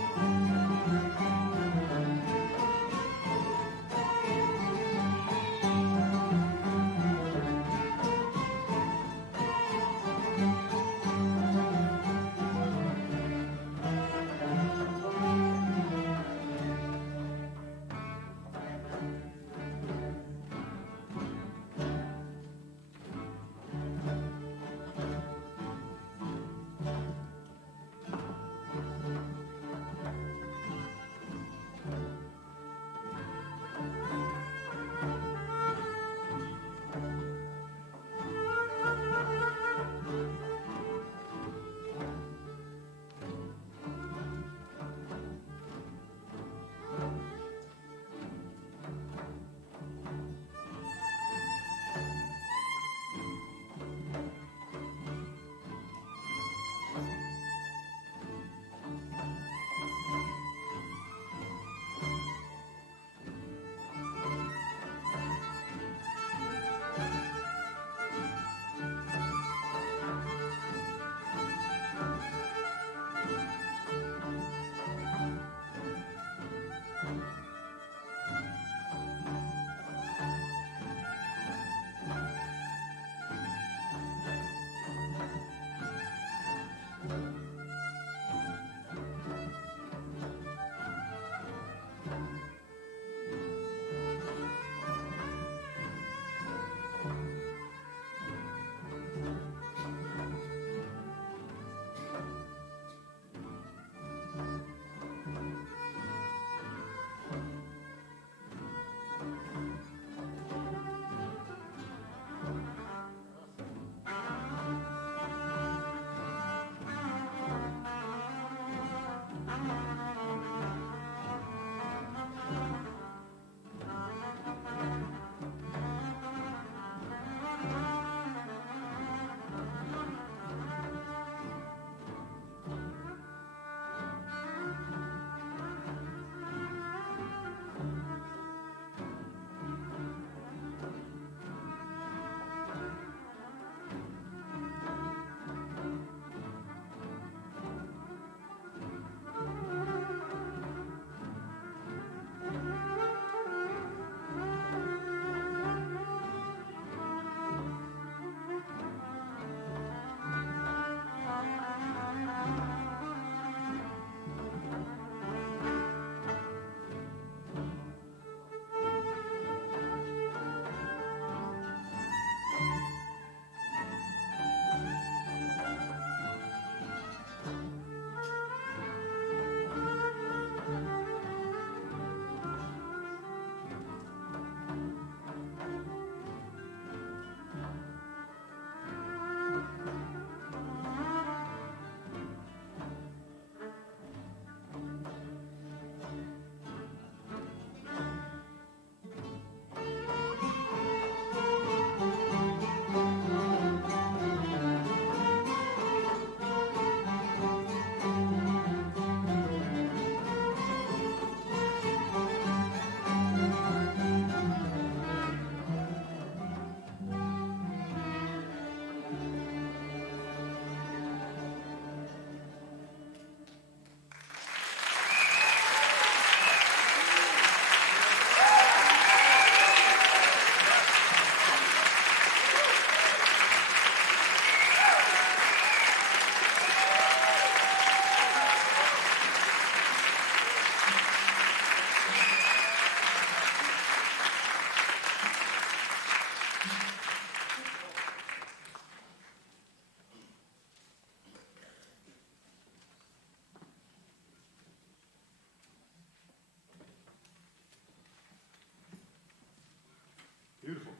Beautiful.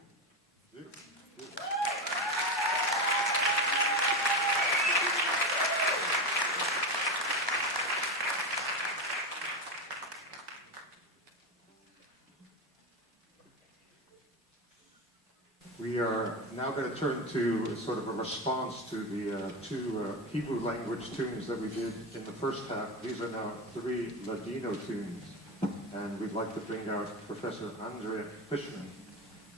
Beautiful. We are now going to turn to sort of a response to the two Hebrew language tunes that we did in the first half. These are now 3 Ladino tunes, and we'd like to bring out Professor Andre Fishman.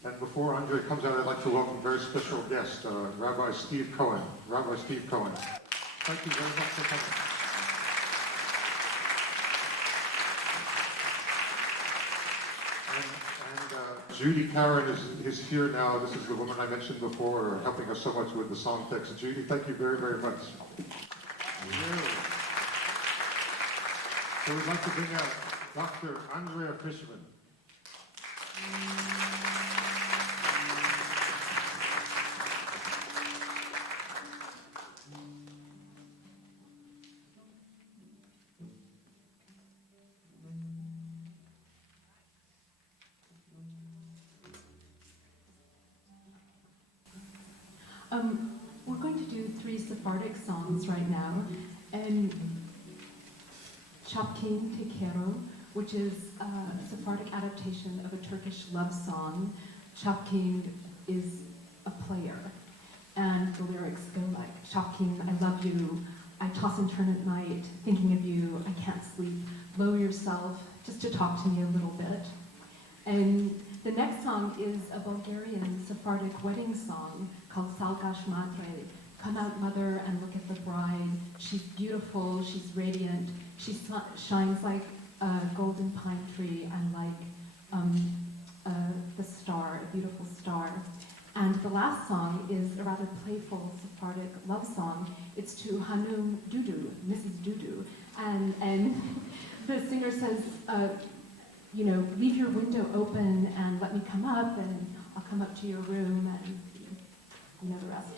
And before Andre comes out, I'd like to welcome a very special guest, Rabbi Steve Cohen. Rabbi Steve Cohen. Thank you very much for coming. Judy Karen is here now. This is the woman I mentioned before, helping us so much with the song text. Judy, thank you very, very much. So we'd like to bring out Dr. Andrea Fishman. We're going to do 3 Sephardic songs right now, and Chapkin Tekero, which is a Sephardic adaptation of a Turkish love song. Chapkin is a player, and the lyrics go like, Chapkin, I love you, I toss and turn at night, thinking of you, I can't sleep, lower yourself, just to talk to me a little bit. And the next song is a Bulgarian Sephardic wedding song called Salgash Matre. Come out, mother, and look at the bride. She's beautiful, she's radiant, she shines like a golden pine tree and like the star, a beautiful star. And the last song is a rather playful Sephardic love song. It's to Hanum Dudu, Mrs. Dudu. And the singer says, you know, leave your window open and let me come up, and I'll come up to your room, and you know the rest.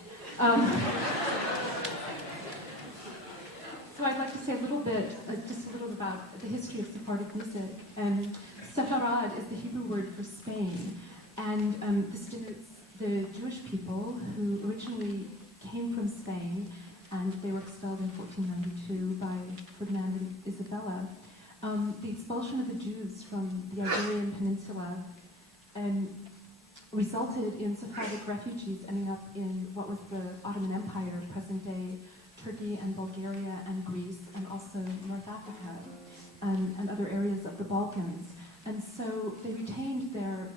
So I'd like to say a little bit, just a little about the history of Sephardic music. And Sepharad is the Hebrew word for Spain, and this denotes the Jewish people who originally came from Spain, and they were expelled in 1492 by Ferdinand and Isabella. The expulsion of the Jews from the Iberian Peninsula resulted in Sephardic refugees ending up in what was the Ottoman Empire, present-day Turkey and Bulgaria and Greece, and also North Africa and other areas of the Balkans. And so they retained their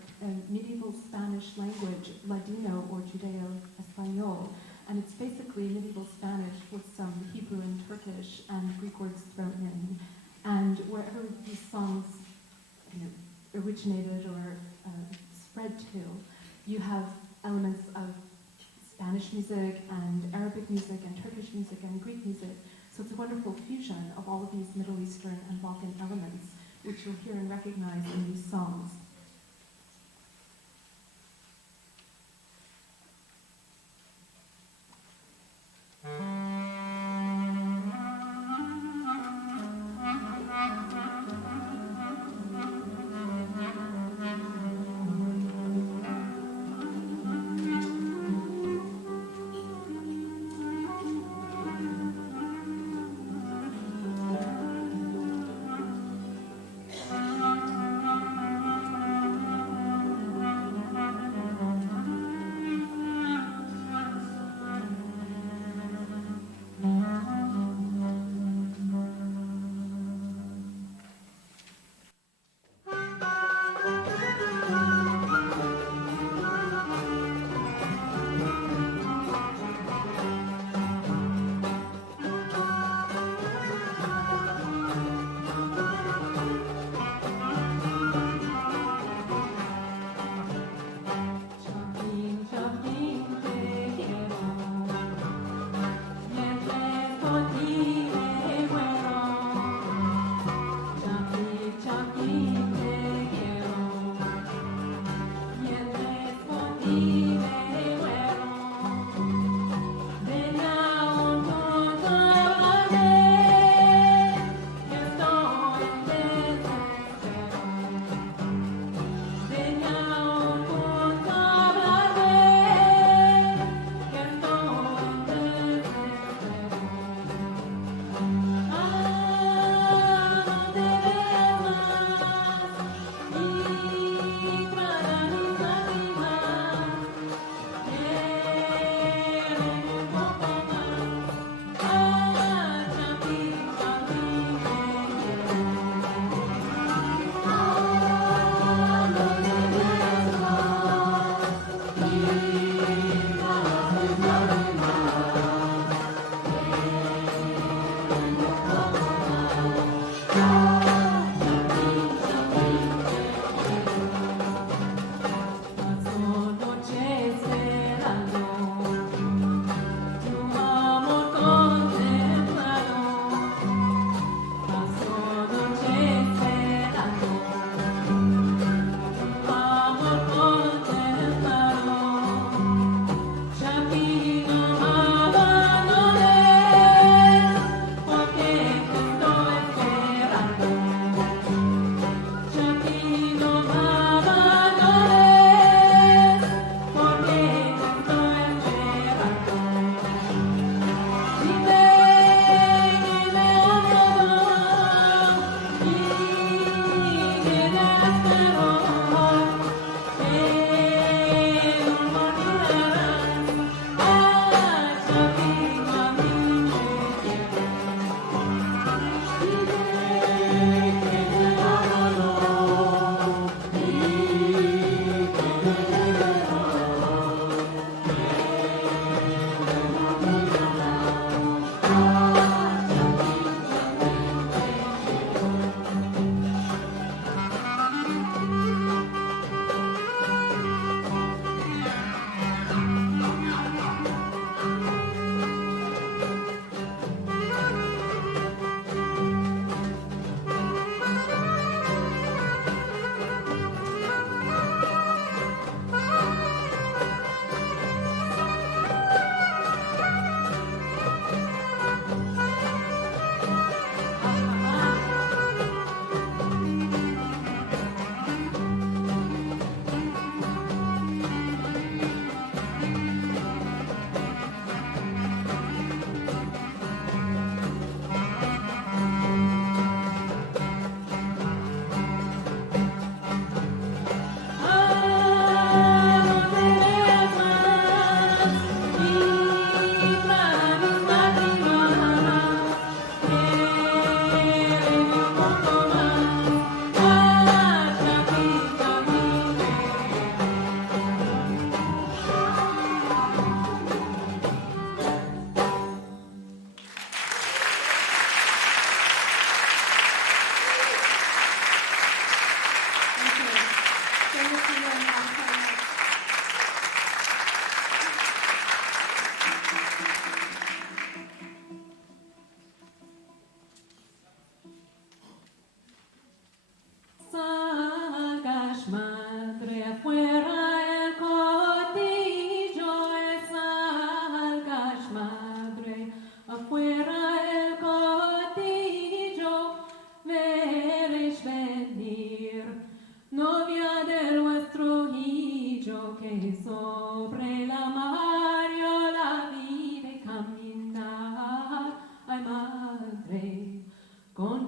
medieval Spanish language, Ladino or Judeo-Espanol, and it's basically medieval Spanish with some Hebrew and Turkish and Greek words thrown in. And wherever these songs originated or spread to, you have elements of Spanish music and Arabic music and Turkish music and Greek music. So it's a wonderful fusion of all of these Middle Eastern and Balkan elements, which you'll hear and recognize in these songs.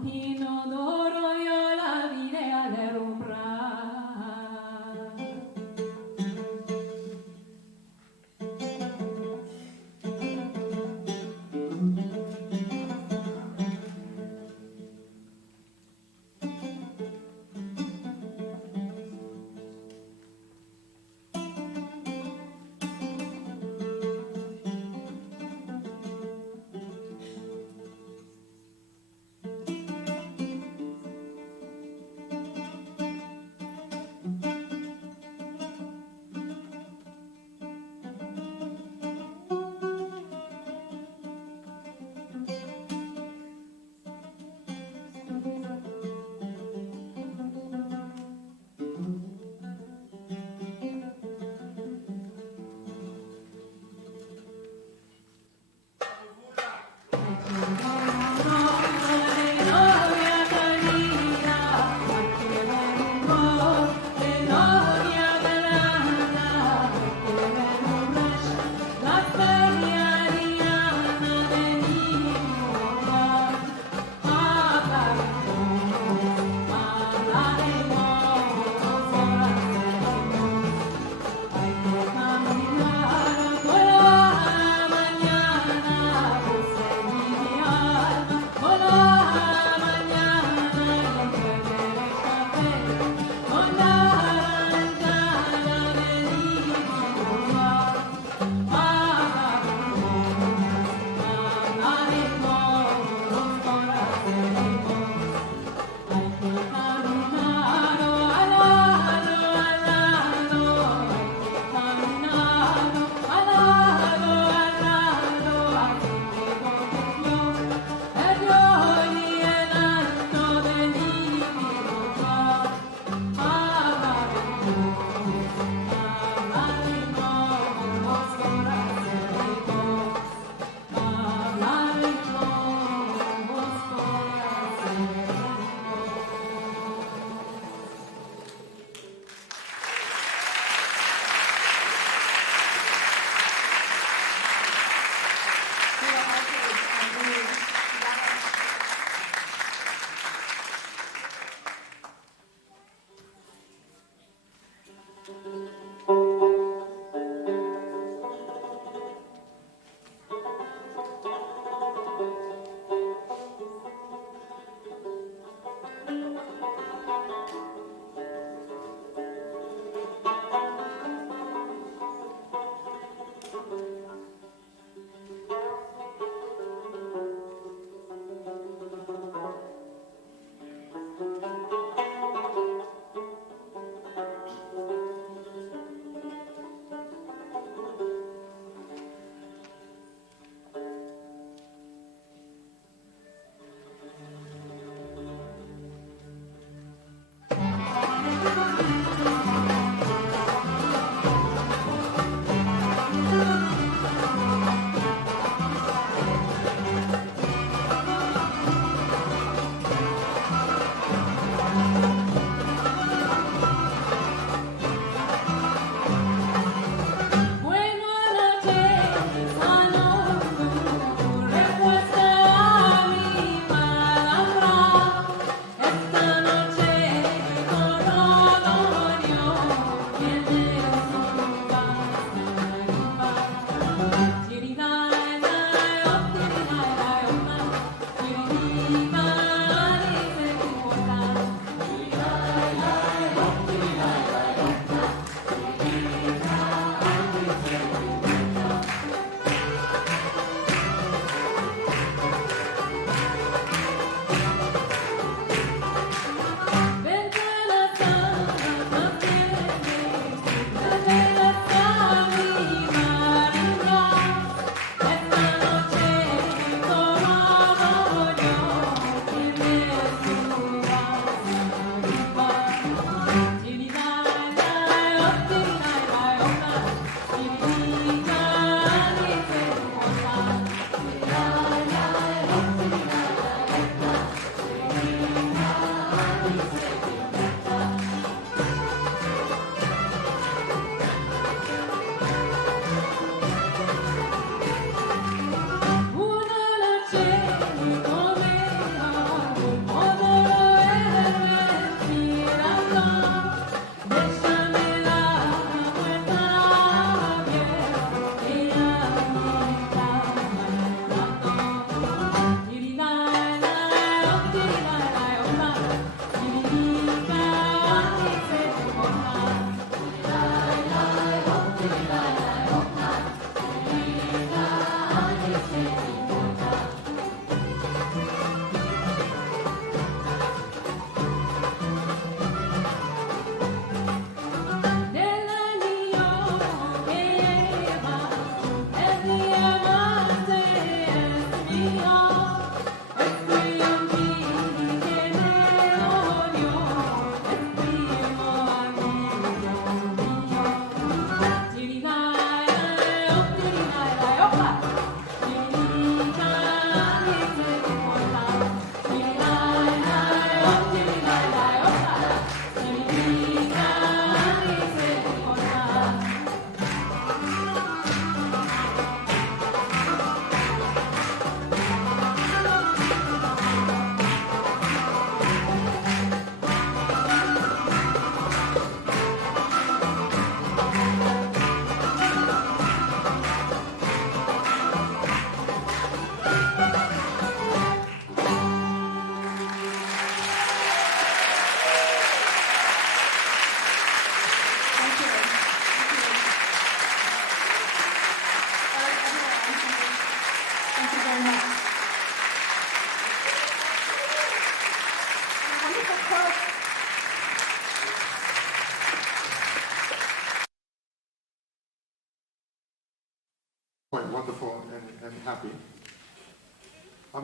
pino d'oro io la vine all'erumbra.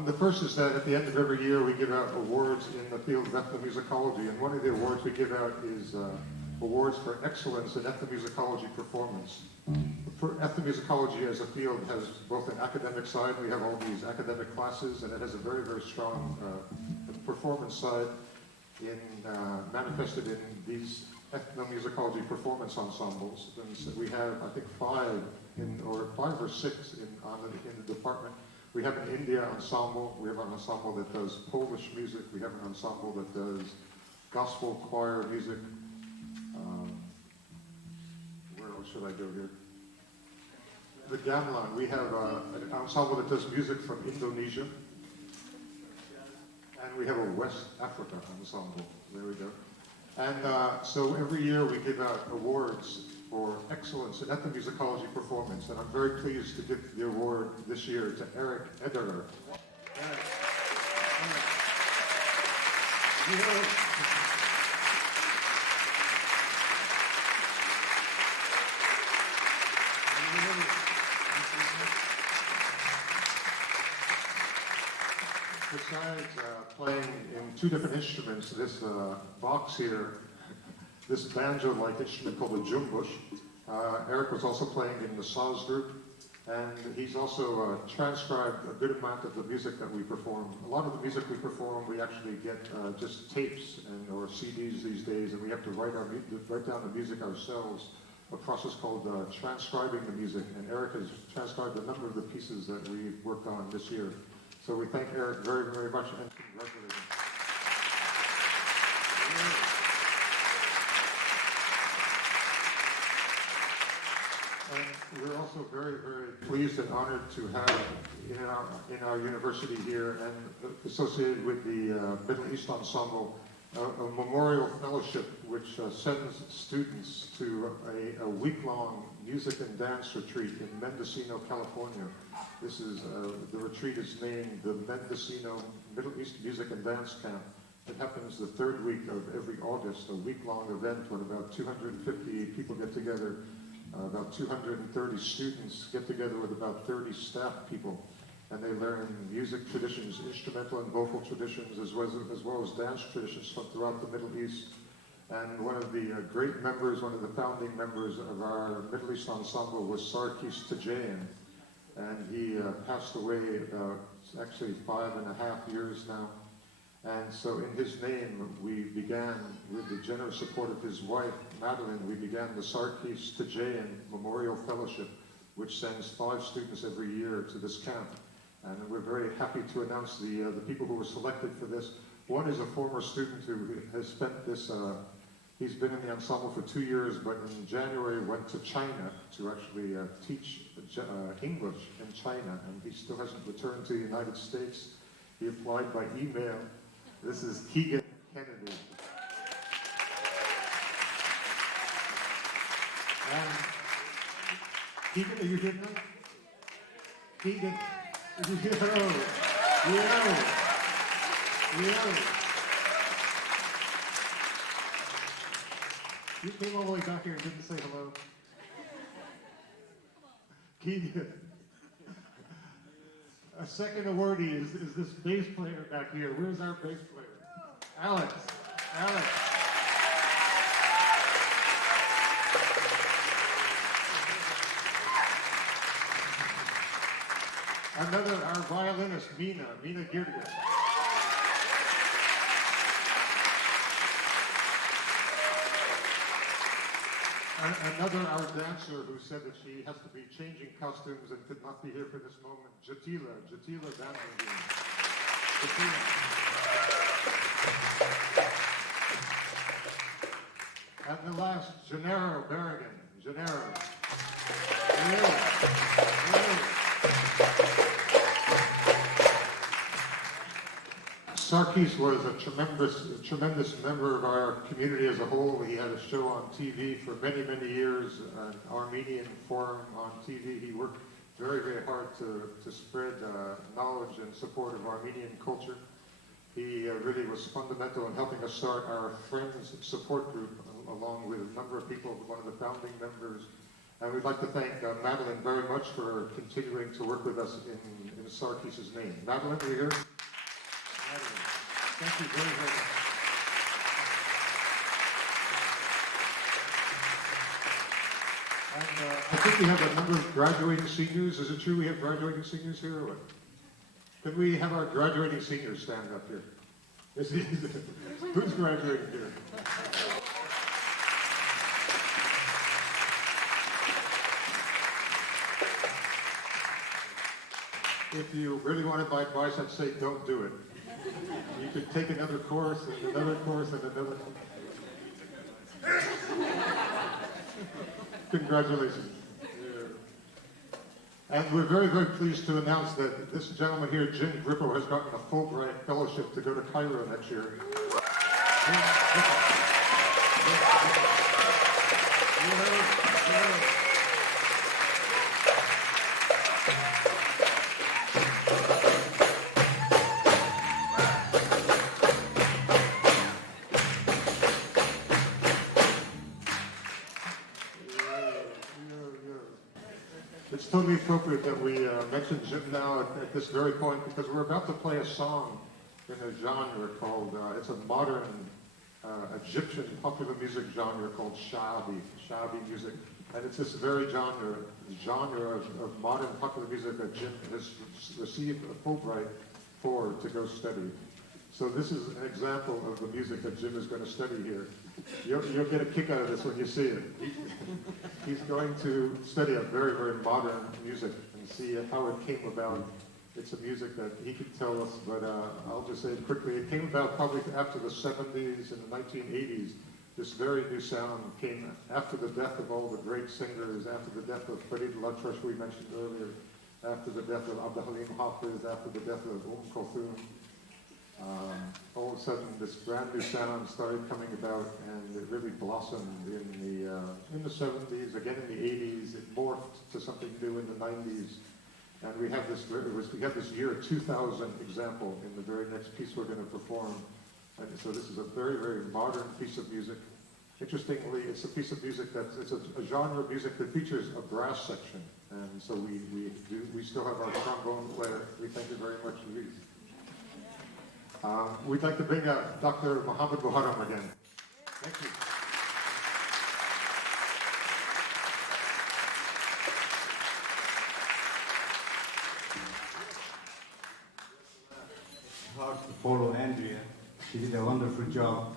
The first is that at the end of every year we give out awards in the field of ethnomusicology, and one of the awards we give out is awards for excellence in ethnomusicology performance. For ethnomusicology as a field has both an academic side, we have all these academic classes, and it has a very, very strong performance side manifested in these ethnomusicology performance ensembles. And so we have, I think, five or six in the department. We have an India ensemble, we have an ensemble that does Polish music, we have an ensemble that does gospel choir music. Where else should I go here? The gamelan, we have an ensemble that does music from Indonesia. And we have a West Africa ensemble, there we go. And so every year we give out awards for excellence in ethnomusicology performance, and I'm very pleased to give the award this year to Eric Ederer. Besides playing in two different instruments, this box here, this banjo-like instrument called the jumbush. Eric was also playing in the saz group, and he's also transcribed a good amount of the music that we perform. A lot of the music we perform, we actually get just tapes or CDs these days, and we have to write down the music ourselves, a process called transcribing the music, and Eric has transcribed a number of the pieces that we worked on this year. So we thank Eric very, very much, and congratulate him. And we're also very, very pleased and honored to have in our university here and associated with the Middle East Ensemble a memorial fellowship which sends students to a week-long music and dance retreat in Mendocino, California. This is the retreat is named the Mendocino Middle East Music and Dance Camp. It happens the third week of every August, a week-long event when about 250 people get together. About 230 students get together with about 30 staff people, and they learn music traditions, instrumental and vocal traditions, as well as dance traditions from throughout the Middle East. And one of the great members, one of the founding members of our Middle East Ensemble was Sarkis Tajayan, and he passed away about actually 5.5 years now. And so in his name, we began, with the generous support of his wife, Madeline, we began the Sarkis Tajayan Memorial Fellowship, which sends 5 students every year to this camp. And we're very happy to announce the people who were selected for this. One is a former student who has spent this, he's been in the ensemble for 2 years, but in January went to China to actually teach English in China, and he still hasn't returned to the United States. He applied by email. This is Keegan Kennedy. And Keegan, are you here now? Keegan. You came all the way back here and didn't say hello. Keegan. A second awardee is this bass player back here. Where's our bass player? Alex. Alex. Our violinist, Mina Girgis. Our dancer who said that she has to be changing costumes and could not be here for this moment, Jatila Vandenboom. And the last, Gennaro Berrigan. Gennaro. Sarkis was a tremendous member of our community as a whole. He had a show on TV for many, many years, an Armenian forum on TV. He worked very, very hard to spread knowledge and support of Armenian culture. He really was fundamental in helping us start our Friends support group, along with a number of people, one of the founding members. And we'd like to thank Madeline very much for continuing to work with us in Sarkis's name. Madeline, are you here? Madeline, thank you very, very much. And I think we have a number of graduating seniors. Is it true we have graduating seniors here or what? Could we have our graduating seniors stand up here? Who's graduating here? If you really wanted my advice, I'd say don't do it. You could take another course and another course and another. Congratulations. And we're very, very pleased to announce that this gentleman here, Jim Grippo, has gotten a Fulbright fellowship to go to Cairo next year. It's totally appropriate that we mention Jim now at this very point because we're about to play a song in a genre called, it's a modern Egyptian popular music genre called Sha'abi music. And it's this very genre of modern popular music that Jim has received a Fulbright for to go study. So this is an example of the music that Jim is going to study here. You'll get a kick out of this when you see it. He's going to study a very, very modern music and see how it came about. It's a music that he can tell us, but I'll just say it quickly. It came about probably after the 70s and the 1980s. This very new sound came after the death of all the great singers, after the death of Farid al-Atrash we mentioned earlier, after the death of Abdul Halim Hafiz, after the death of Kulthum. All of a sudden, this brand new sound started coming about, and it really blossomed in the 70s, again in the 80s. It morphed to something new in the 90s, and we have this year 2000 example in the very next piece we're going to perform. And so this is a very, very modern piece of music. Interestingly, it's a piece of music it's a genre of music that features a brass section, and so we still have our trombone player. We thank you very much, Luis. We'd like to bring up Dr. Mohammed Buharam again. Thank you. It's hard to follow Andrea. She did a wonderful job.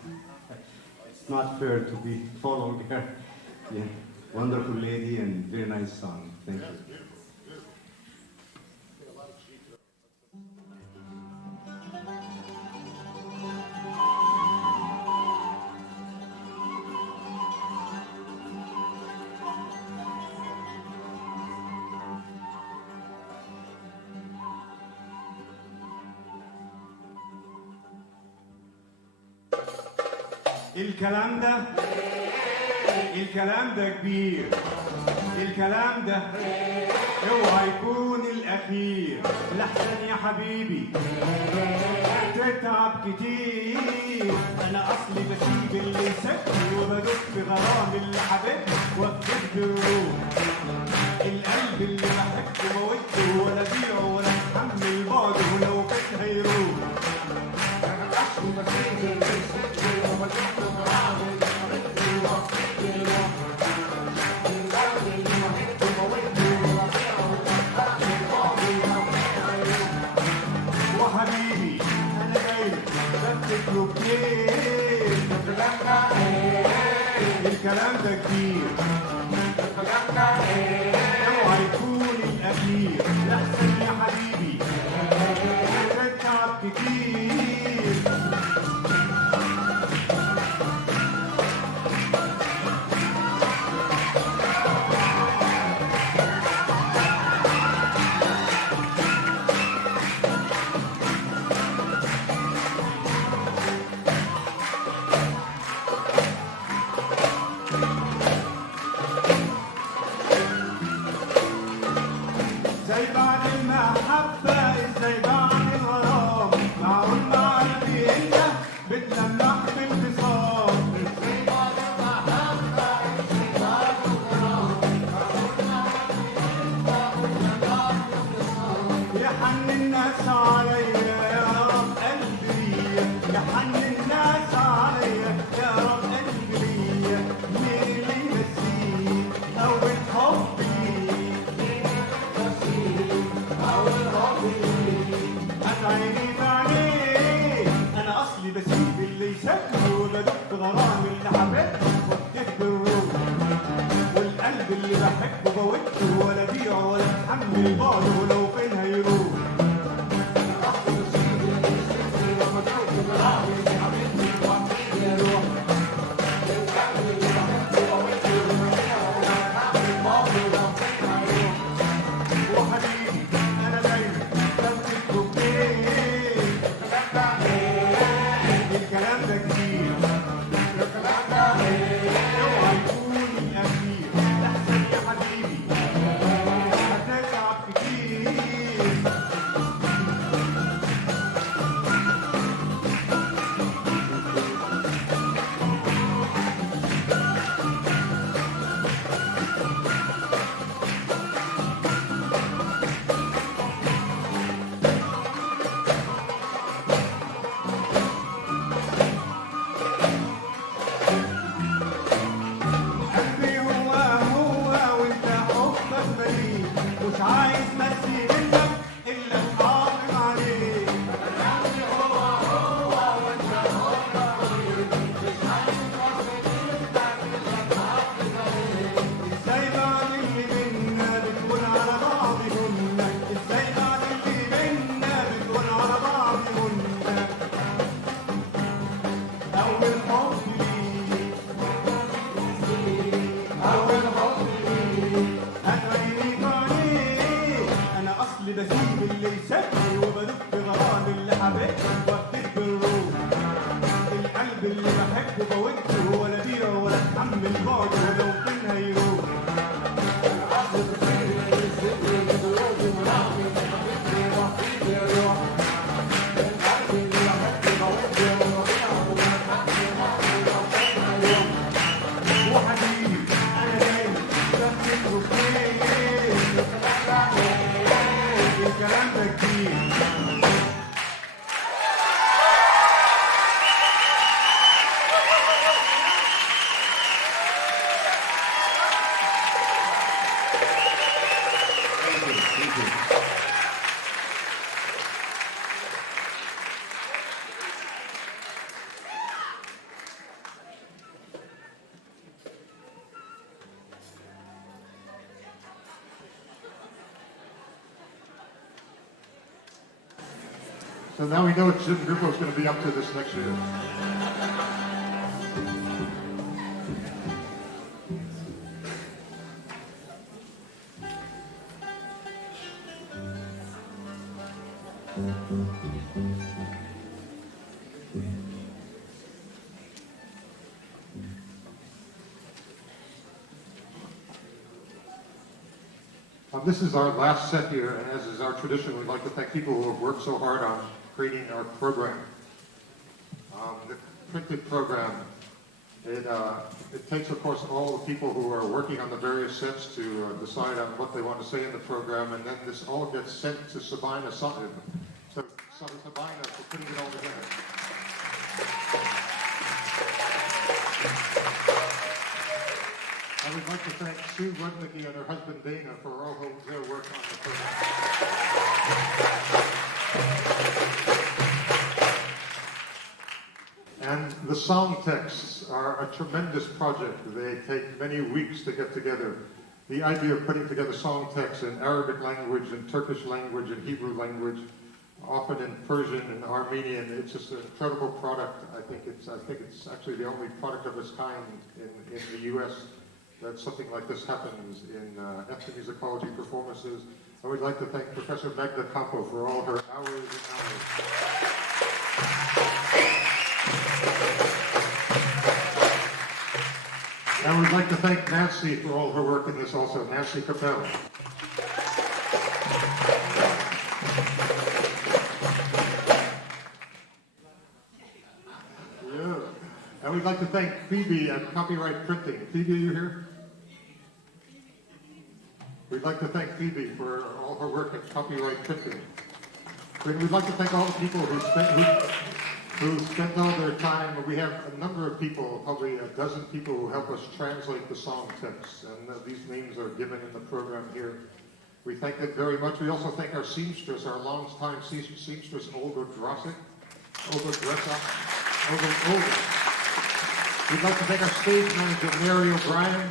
It's not fair to be following her. Yeah. Wonderful lady and very nice song. Thank you. الكلام ده كبير. الكلام ده اوعى يكون الاخير. لحسن يا حبيبي تتعب كتير. انا اصلي بسيب اللي يسكني وبدوب في غرام اللي حبيبني وافكر بالروح. القلب اللي بحبه موته ولا بيعه ولا اتحمل بعده ولو كان هيروح. انا اصلي بسيب اللي يسكني وبدوب في غرام اللي حبيبني وافكر بالروح. وحبيبي انا جاي بفتكره كتير. الكلام ده كتير. اوعى يكون الاخير. لحسن يا حبيبي بتتعب كتير. اصلي بسيب اللي يسابني وبدق غرام اللي حبيبني وابتدي بالروح والقلب اللي بحبه بوده ولا بيعه ولا اتحمل بعده ولو فين هيروح وحبيبي انا دايما بمسك كوبايه الكلام ده كتير اوعى يكون الاخير احسن يا حبيبي هتتعب كتير قلبي هو وانت حبك بريء مش عايز نفسي منك الا احافظ عليه قلبي هو وانت حبك بريء مش عايز نفسي منك الا احافظ عليه ازاي بعد اللي بينا بتقول على بعض هنا ازاي بعد اللي بينا بتقول على بعض هنا اول حب ليك أول حب ليك هتغيريك عليك أنا أصلي بسيب اللي يسابني وبدق غرام اللي حبيبني وابتدي بالروح القلب اللي بحبه بوده ولا بيعه ولا اتحمل بعده ولو فين هيروح وحبيبي أنا دايما بمسك كوبايه الكلام ده كتير So now we know what Jim Grupo is going to be up to this next year. This is our last set here, and as is our tradition, we'd like to thank people who have worked so hard on creating our program. The printed program, it takes, of course, all the people who are working on the various sets to decide on what they want to say in the program, and then this all gets sent to Sabina Sabina for putting it all together. I would like to thank Sue Rudnicki and her husband Dana for all their work on the program. And the song texts are a tremendous project. They take many weeks to get together. The idea of putting together song texts in Arabic language, in Turkish language, in Hebrew language, often in Persian and Armenian, it's just an incredible product. I think it's actually the only product of its kind in the U.S. that something like this happens in ethnomusicology performances. I would like to thank Professor Magda Campo for all her hours and hours. And I would like to thank Nancy for all her work in this also, Nancy Capel. Yeah. And we'd like to thank Phoebe at Copyright Printing. Phoebe, are you here? We'd like to thank Phoebe for all her work at Copyright Printing. And we'd like to thank all the people who spent all their time. We have a number of people, probably a dozen people who help us translate the song texts, and these names are given in the program here. We thank them very much. We also thank our seamstress, our long-time seamstress, Olga Dressuk. over and over. We'd like to thank our stage manager, Mary O'Brien.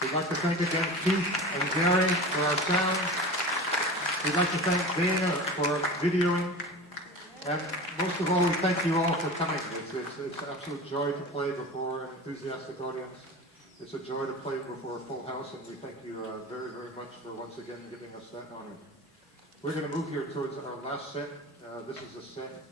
We'd like to thank again Keith and Gary for our sound. We'd like to thank Dana for videoing. And most of all, we thank you all for coming. It's an absolute joy to play before an enthusiastic audience. It's a joy to play before a full house, and we thank you very, very much for once again giving us that honor. We're going to move here towards our last set. This is a set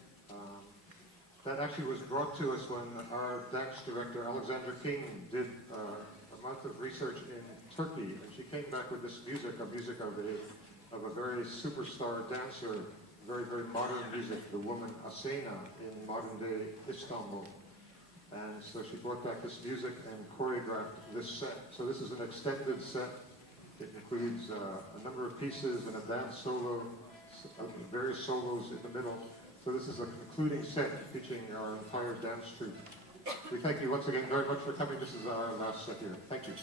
that actually was brought to us when our dance director, Alexandra King, did a month of research in Turkey, and she came back with this music of a very superstar dancer, very, very modern music, the woman Asena in modern-day Istanbul. And so she brought back this music and choreographed this set. So this is an extended set. It includes a number of pieces and a dance solo, various solos in the middle. So this is a concluding set featuring our entire dance troupe. We thank you once again very much for coming. This is our last set here. Thank you.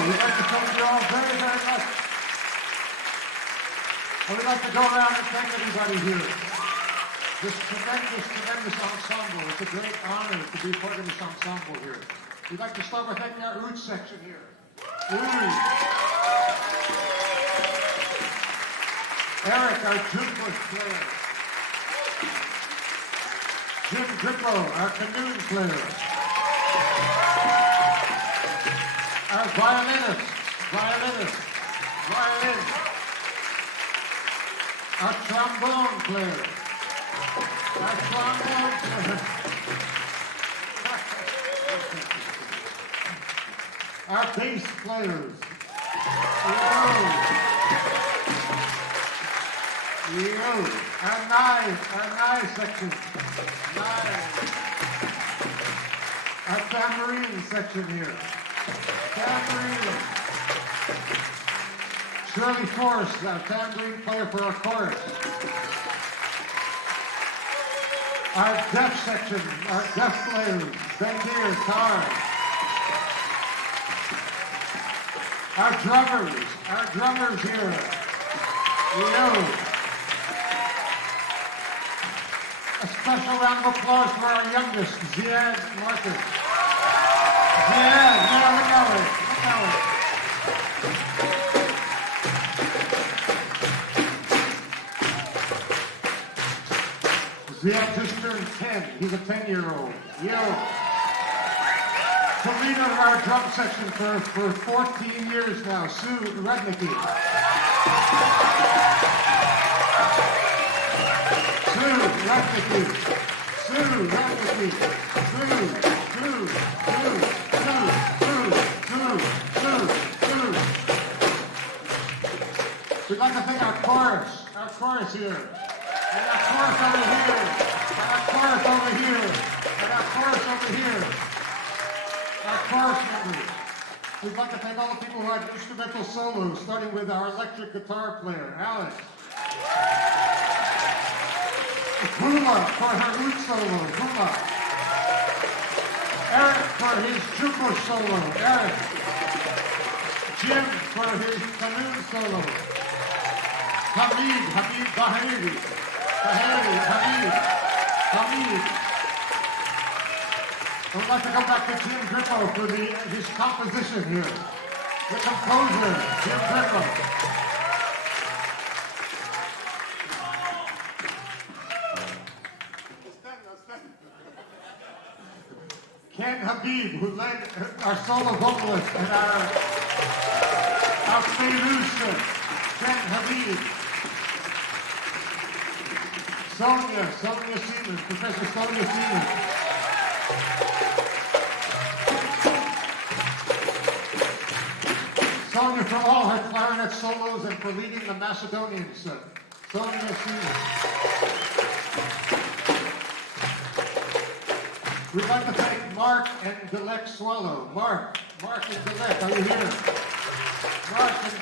We'd like to thank you all very, very much. And we'd like to go around and thank everybody here. This tremendous, tremendous ensemble. It's a great honor to be part of this ensemble here. We'd like to start by thanking our oud section here. Oud. Eric, our tuba player. Jim Grippo, our canoe player. Our violin. Our trombone player. Our bass players. Our nine section. Our tambourine section here. Tambourine. Shirley Forrest, our tambourine player for our chorus. Our deaf section, our deaf players, Ben Deere, tar. Our drummers here. A special round of applause for our youngest, Ziad Marcus. Ziad, yeah, look at it. Ziad just turned 10. He's a 10-year-old. The leader of our drum section for 14 years now, Sue Rednicki. We'd like to thank our chorus here, and our chorus over here, and our chorus over here, and our chorus over here, our chorus members. We'd like to thank all the people who had instrumental solos, starting with our electric guitar player, Alex. Hula for her oud solo, Hula. Eric for his chupa solo, Eric. Jim for his canoe solo. Hamid Bahiri. Hamid. I would like to go back to Jim Grippo for his composition here. The composer, Jim Grippo. Ken Habib, who led our solo vocalist and our Feiruz show. Ken Habib. Sonia Siemens, Professor Sonia Siemens. Sonia for all her clarinet solos and for leading the Macedonian set. Sonia Siemens. We'd like to thank Mark and Dilek Swallow. Mark and Dilek, are you here? Mark and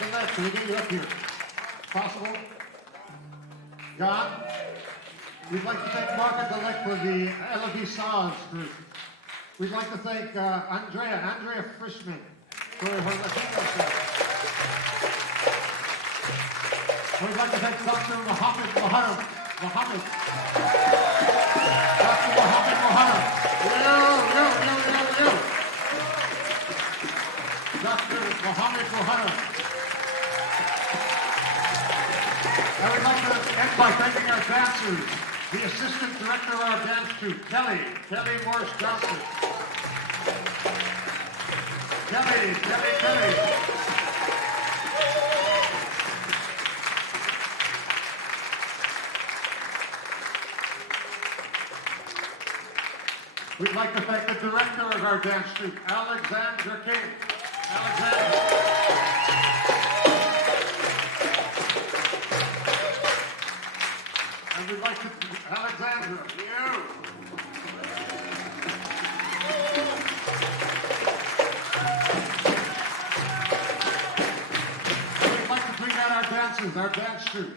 Dilek, can we get you up here? Possible? John? We'd like to thank Mark and Dilek for the Elavissage group. We'd like to thank Andrea Frischman for her Latino set. We'd like to thank Dr. Mohammed. Dr. Mohammed Mohammed. Dr. Mohammed Mohammed. I would like to end by thanking our dancers, the assistant director of our dance troupe, Kelly Morris Johnson. Kelly. We'd like to thank the director of our dance troupe, Alexandra King. And we'd like to, Alexandra, you. We'd like to bring out our dancers, our dance troupe.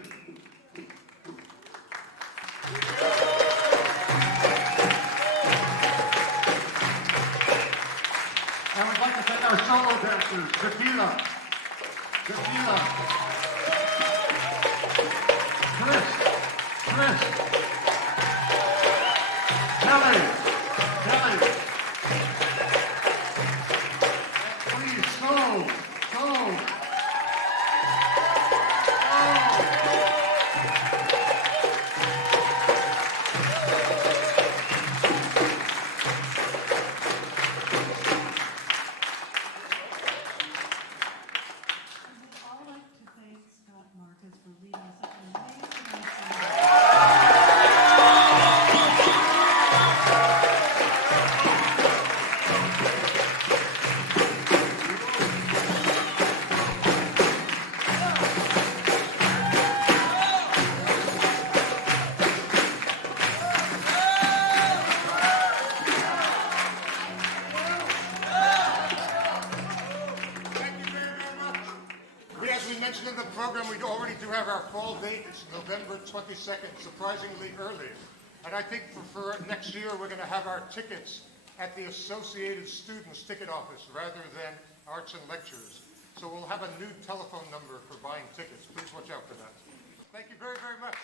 Kelly. Please, go. We'd all like to thank Scott Marcus for leading such an amazing ensemble. Thank you very, very much. As we mentioned in the program, we already do have our fall date. It's November 22nd, surprisingly early. And I think for next year, we're going to have our tickets at the Associated Students ticket office rather than Arts and Lectures. So we'll have a new telephone number for buying tickets. Please watch out for that. Thank you very, very much.